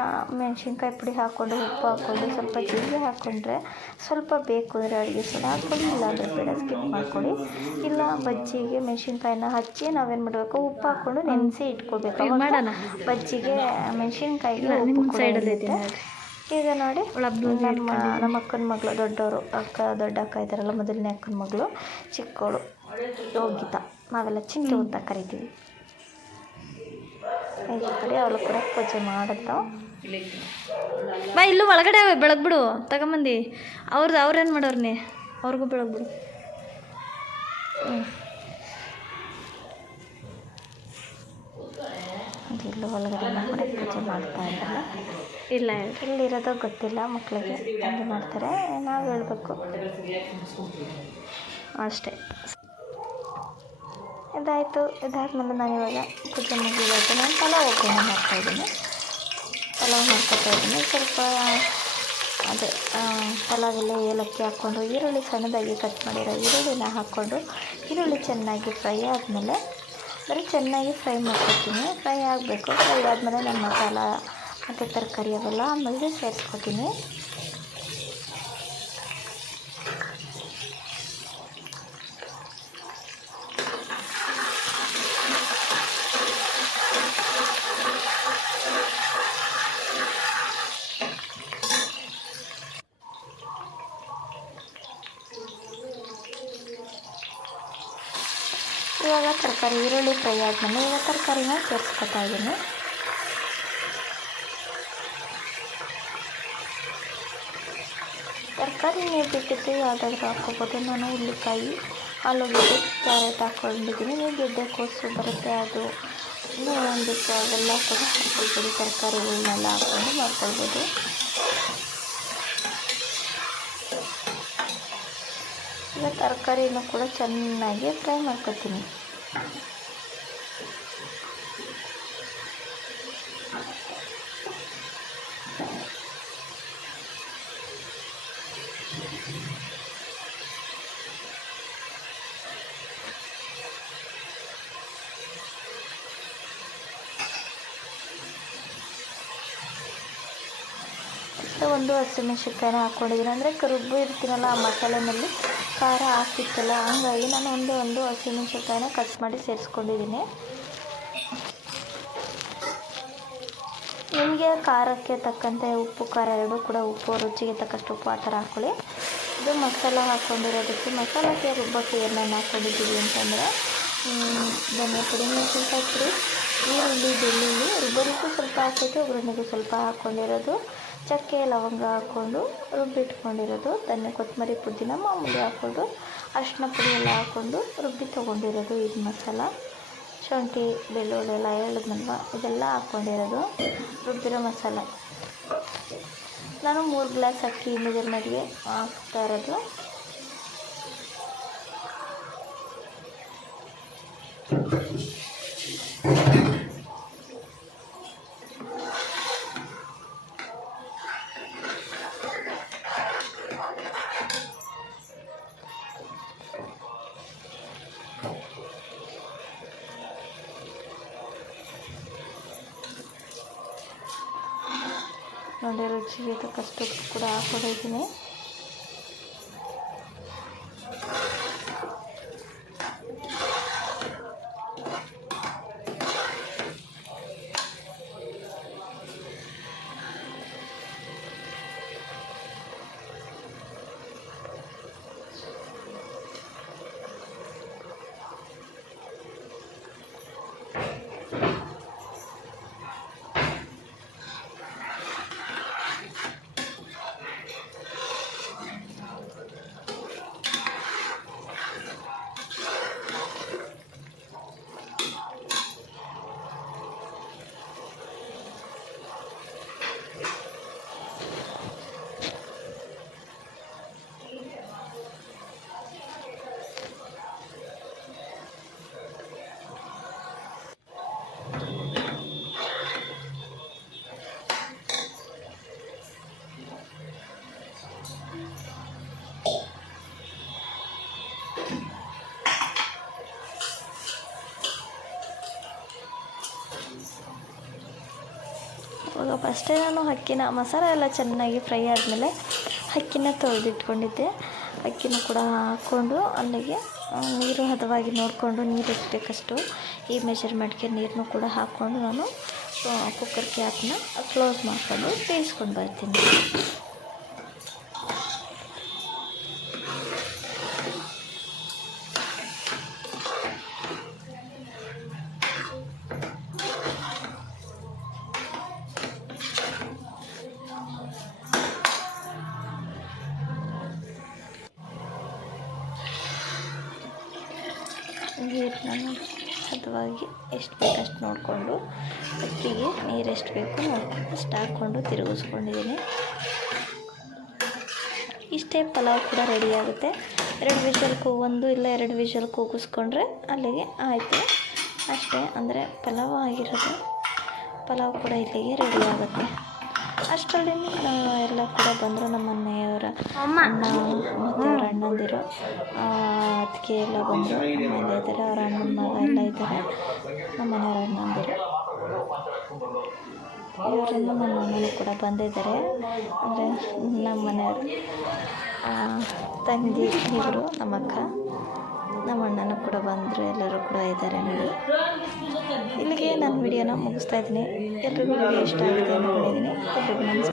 ಮೆಣಸಿನ್ಕಾಯಿ ಪುಡಿ ಹಾಕ್ಕೊಂಡು, ಉಪ್ಪು ಹಾಕ್ಕೊಂಡು, ಸ್ವಲ್ಪ ಜೀರಿಗೆ ಹಾಕ್ಕೊಂಡ್ರೆ ಸ್ವಲ್ಪ ಬೇಕು ಅಂದರೆ ಅಡುಗೆ ಸೋಡಾ ಹಾಕ್ಕೊಳ್ಳಿ, ಇಲ್ಲಾಂದರೆ ಬೇಡ ಸ್ಕಿಪ್ ಮಾಡ್ಕೊಳ್ಳಿ. ಇಲ್ಲ ಬಜ್ಜಿಗೆ ಮೆಣಸಿನ್ಕಾಯಿನ ಹಚ್ಚಿ ನಾವೇನು ಮಾಡಬೇಕು, ಉಪ್ಪು ಹಾಕ್ಕೊಂಡು ನೆನೆಸಿ ಇಟ್ಕೊಳ್ಬೇಕು. ಬಜ್ಜಿಗೆ ಮೆಣಸಿನ್ಕಾಯಿಗೆ ಉಪ್ಪು ಕೂಡ. ಈಗ ನೋಡಿ ನಮ್ಮ ಅಕ್ಕನ ಮಗಳು, ದೊಡ್ಡ ಅಕ್ಕ ಇದ್ದಾರಲ್ಲ, ಮೊದಲನೇ ಅಕ್ಕನ ಮಗಳು, ಚಿಕ್ಕವಳು ಯೋಗಿತಾ, ನಾವೆಲ್ಲ ಚಿಂಟು ಅಂತ ಕರಿತೀವಿ. ಈ ಕಡೆ ಅವಳು ಕೂಡ ಪೂಜೆ ಮಾಡಿದ್ಲು. ಬಾ ಇಲ್ಲೂ ಒಳಗಡೆ ಬೆಳಗ್ಬಿಡು ತಗೊಂಬಂದು. ಅವ್ರೇನು ಮಾಡೋರ್ನಿ, ಅವ್ರಿಗೂ ಬೆಳಗ್ಬಿಡು. ಇಲ್ಲೂ ಒಳಗಡೆ ಕೂಡ ಪೂಜೆ ಮಾಡ್ತಾ ಇದ್ದಲ್ಲ. ಇಲ್ಲ ಇಲ್ಲಿರೋದೋ ಗೊತ್ತಿಲ್ಲ ಮಕ್ಕಳಿಗೆ, ಹಂಗೆ ಮಾಡ್ತಾರೆ, ನಾವು ಹೇಳಬೇಕು ಅಷ್ಟೇ. ಇದಾದಮೇಲೆ ನಾನು ಇವಾಗ ಪೂಜೆ ಮುಗಿದಾಯ್ತು. ನಾನು ಪಲಾವ್ ಮಾಡ್ತಾಯಿದ್ದೀನಿ. ಸ್ವಲ್ಪ ಅದೇ ಪಲಾವೆಲ್ಲ ಏಲಕ್ಕಿ ಹಾಕ್ಕೊಂಡು, ಈರುಳ್ಳಿ ಸಣ್ಣದಾಗಿ ಕಟ್ ಮಾಡಿರೋ ಈರುಳ್ಳಿನ ಹಾಕ್ಕೊಂಡು, ಈರುಳ್ಳಿ ಚೆನ್ನಾಗಿ ಫ್ರೈ ಆದಮೇಲೆ ಚೆನ್ನಾಗಿ ಫ್ರೈ ಮಾಡ್ಕೊತೀನಿ. ಫ್ರೈ ಆಗಬೇಕು. ಫ್ರೈ ಆದಮೇಲೆ ನಾನು ಮಸಾಲ ಮತ್ತು ತರಕಾರಿ ಅವೆಲ್ಲ ಆಮೇಲೆ ಸೇರಿಸ್ಕೊತೀನಿ. ಇವಾಗ ತರಕಾರಿ ಈರುಳ್ಳಿ ಫ್ರೈ ಆದಮೇಲೆ ಇವಾಗ ತರಕಾರಿನ ಸೇರಿಸ್ಕೊತಾ ಇದ್ದೀನಿ. ತರಕಾರಿ ನೀವು ಬೇಕಿದ್ದು ಯಾವುದಾದ್ರೂ ಹಾಕ್ಕೋಬೋದು. ನಾನು ಹುಳ್ಳಿಕಾಯಿ, ಆಲೂಗಡ್ಡೆ, ಕ್ಯಾರೆಟ್ ಹಾಕ್ಕೊಂಡಿದ್ದೀನಿ. ನೀವು ಗೆಡ್ಡೆಕೋಸು ಬರುತ್ತೆ, ಅದು ಇನ್ನೂ ಒಂದಿತ್ತು, ಅವೆಲ್ಲ ಕೂಡ ಹಾಕ್ಕೊಳ್ಬೋದು. ತರಕಾರಿಗಳನ್ನೆಲ್ಲ ಹಾಕ್ಕೊಂಡು ಮಾಡ್ಕೊಳ್ಬೋದು. ಈಗ ತರಕಾರಿನೂ ಕೂಡ ಚೆನ್ನಾಗಿ ಫ್ರೈ ಮಾಡ್ಕೊತೀನಿ. ಒಂದು ಹಸಿಮೆಣಸಿನ್ಕಾಯಿನ ಹಾಕ್ಕೊಂಡಿದ್ದೀನಿ. ಅಂದರೆ ರುಬ್ಬು ಇರ್ತೀನಲ್ಲ ಆ ಮಸಾಲೆನಲ್ಲಿ ಖಾರ ಹಾಕಿತ್ತಲ್ಲ, ಹಂಗಾಗಿ ನಾನು ಒಂದು ಹಸಿಮೆಣಸಿನ್ಕಾಯಿನ ಕಟ್ ಮಾಡಿ ಸೇರಿಸ್ಕೊಂಡಿದ್ದೀನಿ. ನಿಮಗೆ ಖಾರಕ್ಕೆ ತಕ್ಕಂತೆ ಉಪ್ಪು ಖಾರ ಎರಡೂ ಕೂಡ ಉಪ್ಪು ರುಚಿಗೆ ತಕ್ಕಷ್ಟು ಉಪ್ಪು ಆ ಥರ ಹಾಕ್ಕೊಳ್ಳಿ. ಇದು ಮಸಾಲ ಹಾಕ್ಕೊಂಡಿರೋದಕ್ಕೆ, ಮಸಾಲಕ್ಕೆ ರುಬ್ಬಕ್ಕೆ ಏನೇನು ಹಾಕ್ಕೊಂಡಿದ್ದೀವಿ ಅಂತಂದರೆ ಧನಿಯಾ ಪುಡಿ, ಮೆಣಸಿನ್ಕಾಯಿ ಪುಡಿ, ಈರುಳ್ಳಿ, ಬೆಳ್ಳುಳ್ಳಿ ರುಬ್ಬರಿಗೂ ಸ್ವಲ್ಪ ಹಾಕೈತೆ, ಒಗ್ಗರಣೆಗೂ ಸ್ವಲ್ಪ ಹಾಕ್ಕೊಂಡಿರೋದು, ಚಕ್ಕೆ ಲವಂಗ ಹಾಕ್ಕೊಂಡು ರುಬ್ಬಿಟ್ಕೊಂಡಿರೋದು, ಕೊತ್ತಂಬರಿ ಪುದೀನ ಮಾಮೂಲಿ ಹಾಕ್ಕೊಂಡು ಅರಿಶಿನ ಪುಡಿ ಎಲ್ಲ ಹಾಕ್ಕೊಂಡು ರುಬ್ಬಿ ತೊಗೊಂಡಿರೋದು ಇದು ಮಸಾಲ. ಶುಂಠಿ ಬೆಳ್ಳುಳ್ಳಿ ಎಲ್ಲ ಹೇಳಿದ್ನಲ್ವ, ಇದೆಲ್ಲ ಹಾಕ್ಕೊಂಡಿರೋದು ರುಬ್ಬಿರೋ ಮಸಾಲ. ನಾನು 3 ಗ್ಲಾಸ್ ಅಕ್ಕಿ ಮೆಜರ್ಮೆಂಟ್ಗೆ ಹಾಕ್ತಾ ಇರೋದು. ನೋಡಿ, ರುಚಿಗೆ ತಕ್ಕಷ್ಟು ಕೂಡ ಹಾಕ್ಕೊಂಡಿದ್ದೀನಿ. ಇವಾಗ ಫಸ್ಟೇ ನಾನು ಅಕ್ಕಿನ ಮಸಾಲ ಎಲ್ಲ ಚೆನ್ನಾಗಿ ಫ್ರೈ ಆದಮೇಲೆ ಅಕ್ಕಿನ ತೊಳೆದಿಟ್ಕೊಂಡಿದ್ದೆ. ಅಕ್ಕಿನ ಕೂಡ ಹಾಕ್ಕೊಂಡು ಅಲ್ಲಿಗೆ ನೀರು ಹದವಾಗಿ ನೋಡಿಕೊಂಡು ನೀರು ಎಷ್ಟು ಬೇಕಷ್ಟು ಈ ಮೆಜರ್ಮೆಂಟ್ಗೆ ನೀರನ್ನು ಕೂಡ ಹಾಕ್ಕೊಂಡು ನಾನು ಕುಕ್ಕರ್ ಕ್ಯಾಪ್ನ ಕ್ಲೋಸ್ ಮಾಡಿಕೊಂಡು ಬೇಯಿಸ್ಕೊಂಡು ಬರ್ತೀನಿ. ನೀರನ್ನು ಹದವಾಗಿ ಎಷ್ಟು ಬೇಕಷ್ಟು ನೋಡಿಕೊಂಡು ಅಕ್ಕಿಗೆ ನೀರು ಎಷ್ಟು ಬೇಕು ನೋಡಿಕೊಂಡು ಅಷ್ಟು ಹಾಕ್ಕೊಂಡು ತಿರುಗಿಸ್ಕೊಂಡಿದ್ದೀನಿ. ಇಷ್ಟೇ ಪಲಾವ್ ಕೂಡ ರೆಡಿಯಾಗುತ್ತೆ. 2 ವಿಷಲ್ ಇಲ್ಲ 2 ವಿಷಲ್ ಕೂಗಿಸ್ಕೊಂಡ್ರೆ ಅಲ್ಲಿಗೆ ಆಯಿತು ಅಷ್ಟೇ. ಅಂದರೆ ಪಲಾವ್ ಆಗಿರೋದು, ಪಲಾವ್ ಕೂಡ ಇಲ್ಲಿಗೆ ರೆಡಿ ಆಗುತ್ತೆ. ಅಷ್ಟರಲ್ಲಿ ಎಲ್ಲ ಕೂಡ ಬಂದರು. ನಮ್ಮ ಮನೆಯವರ ಅಣ್ಣ ಮತ್ತು ಅವ್ರ ಅಣ್ಣಂದಿರು ಅದಕ್ಕೆ ಎಲ್ಲ ಬಂದರು. ಮನೇಲಿ ಇದ್ದಾರೆ, ಅವ್ರ ಅಣ್ಣನ ಮಗ ಎಲ್ಲ ಇದ್ದಾರೆ. ನಮ್ಮ ಮನೆಯವರ ಅಣ್ಣಂದಿರು ಇವರೆಲ್ಲ ನಮ್ಮ ಅಣ್ಣನೂ ಕೂಡ ಬಂದಿದ್ದಾರೆ. ಅಂದರೆ ನಮ್ಮ ಮನೆಯವರು ತಂಗಿ ಇವರು, ನಮ್ಮ ಅಕ್ಕ, ನಮ್ಮ ಅಣ್ಣನೂ ಕೂಡ ಬಂದರು. ಎಲ್ಲರೂ ಕೂಡ ಇದ್ದಾರೆ ನೋಡಿ. ಇಲ್ಲಿಗೆ ನಾನು ವಿಡಿಯೋನ ಮುಗಿಸ್ತಾ ಇದ್ದೀನಿ. ಎಲ್ರಿಗೂ ವಿಡಿಯೋ ಇಷ್ಟ ಆಗಿದೆ ಅಂದ್ಕೊಂಡಿದ್ದೀನಿ. ಎಲ್ರಿಗೂ ನಮಸ್ಕಾರ.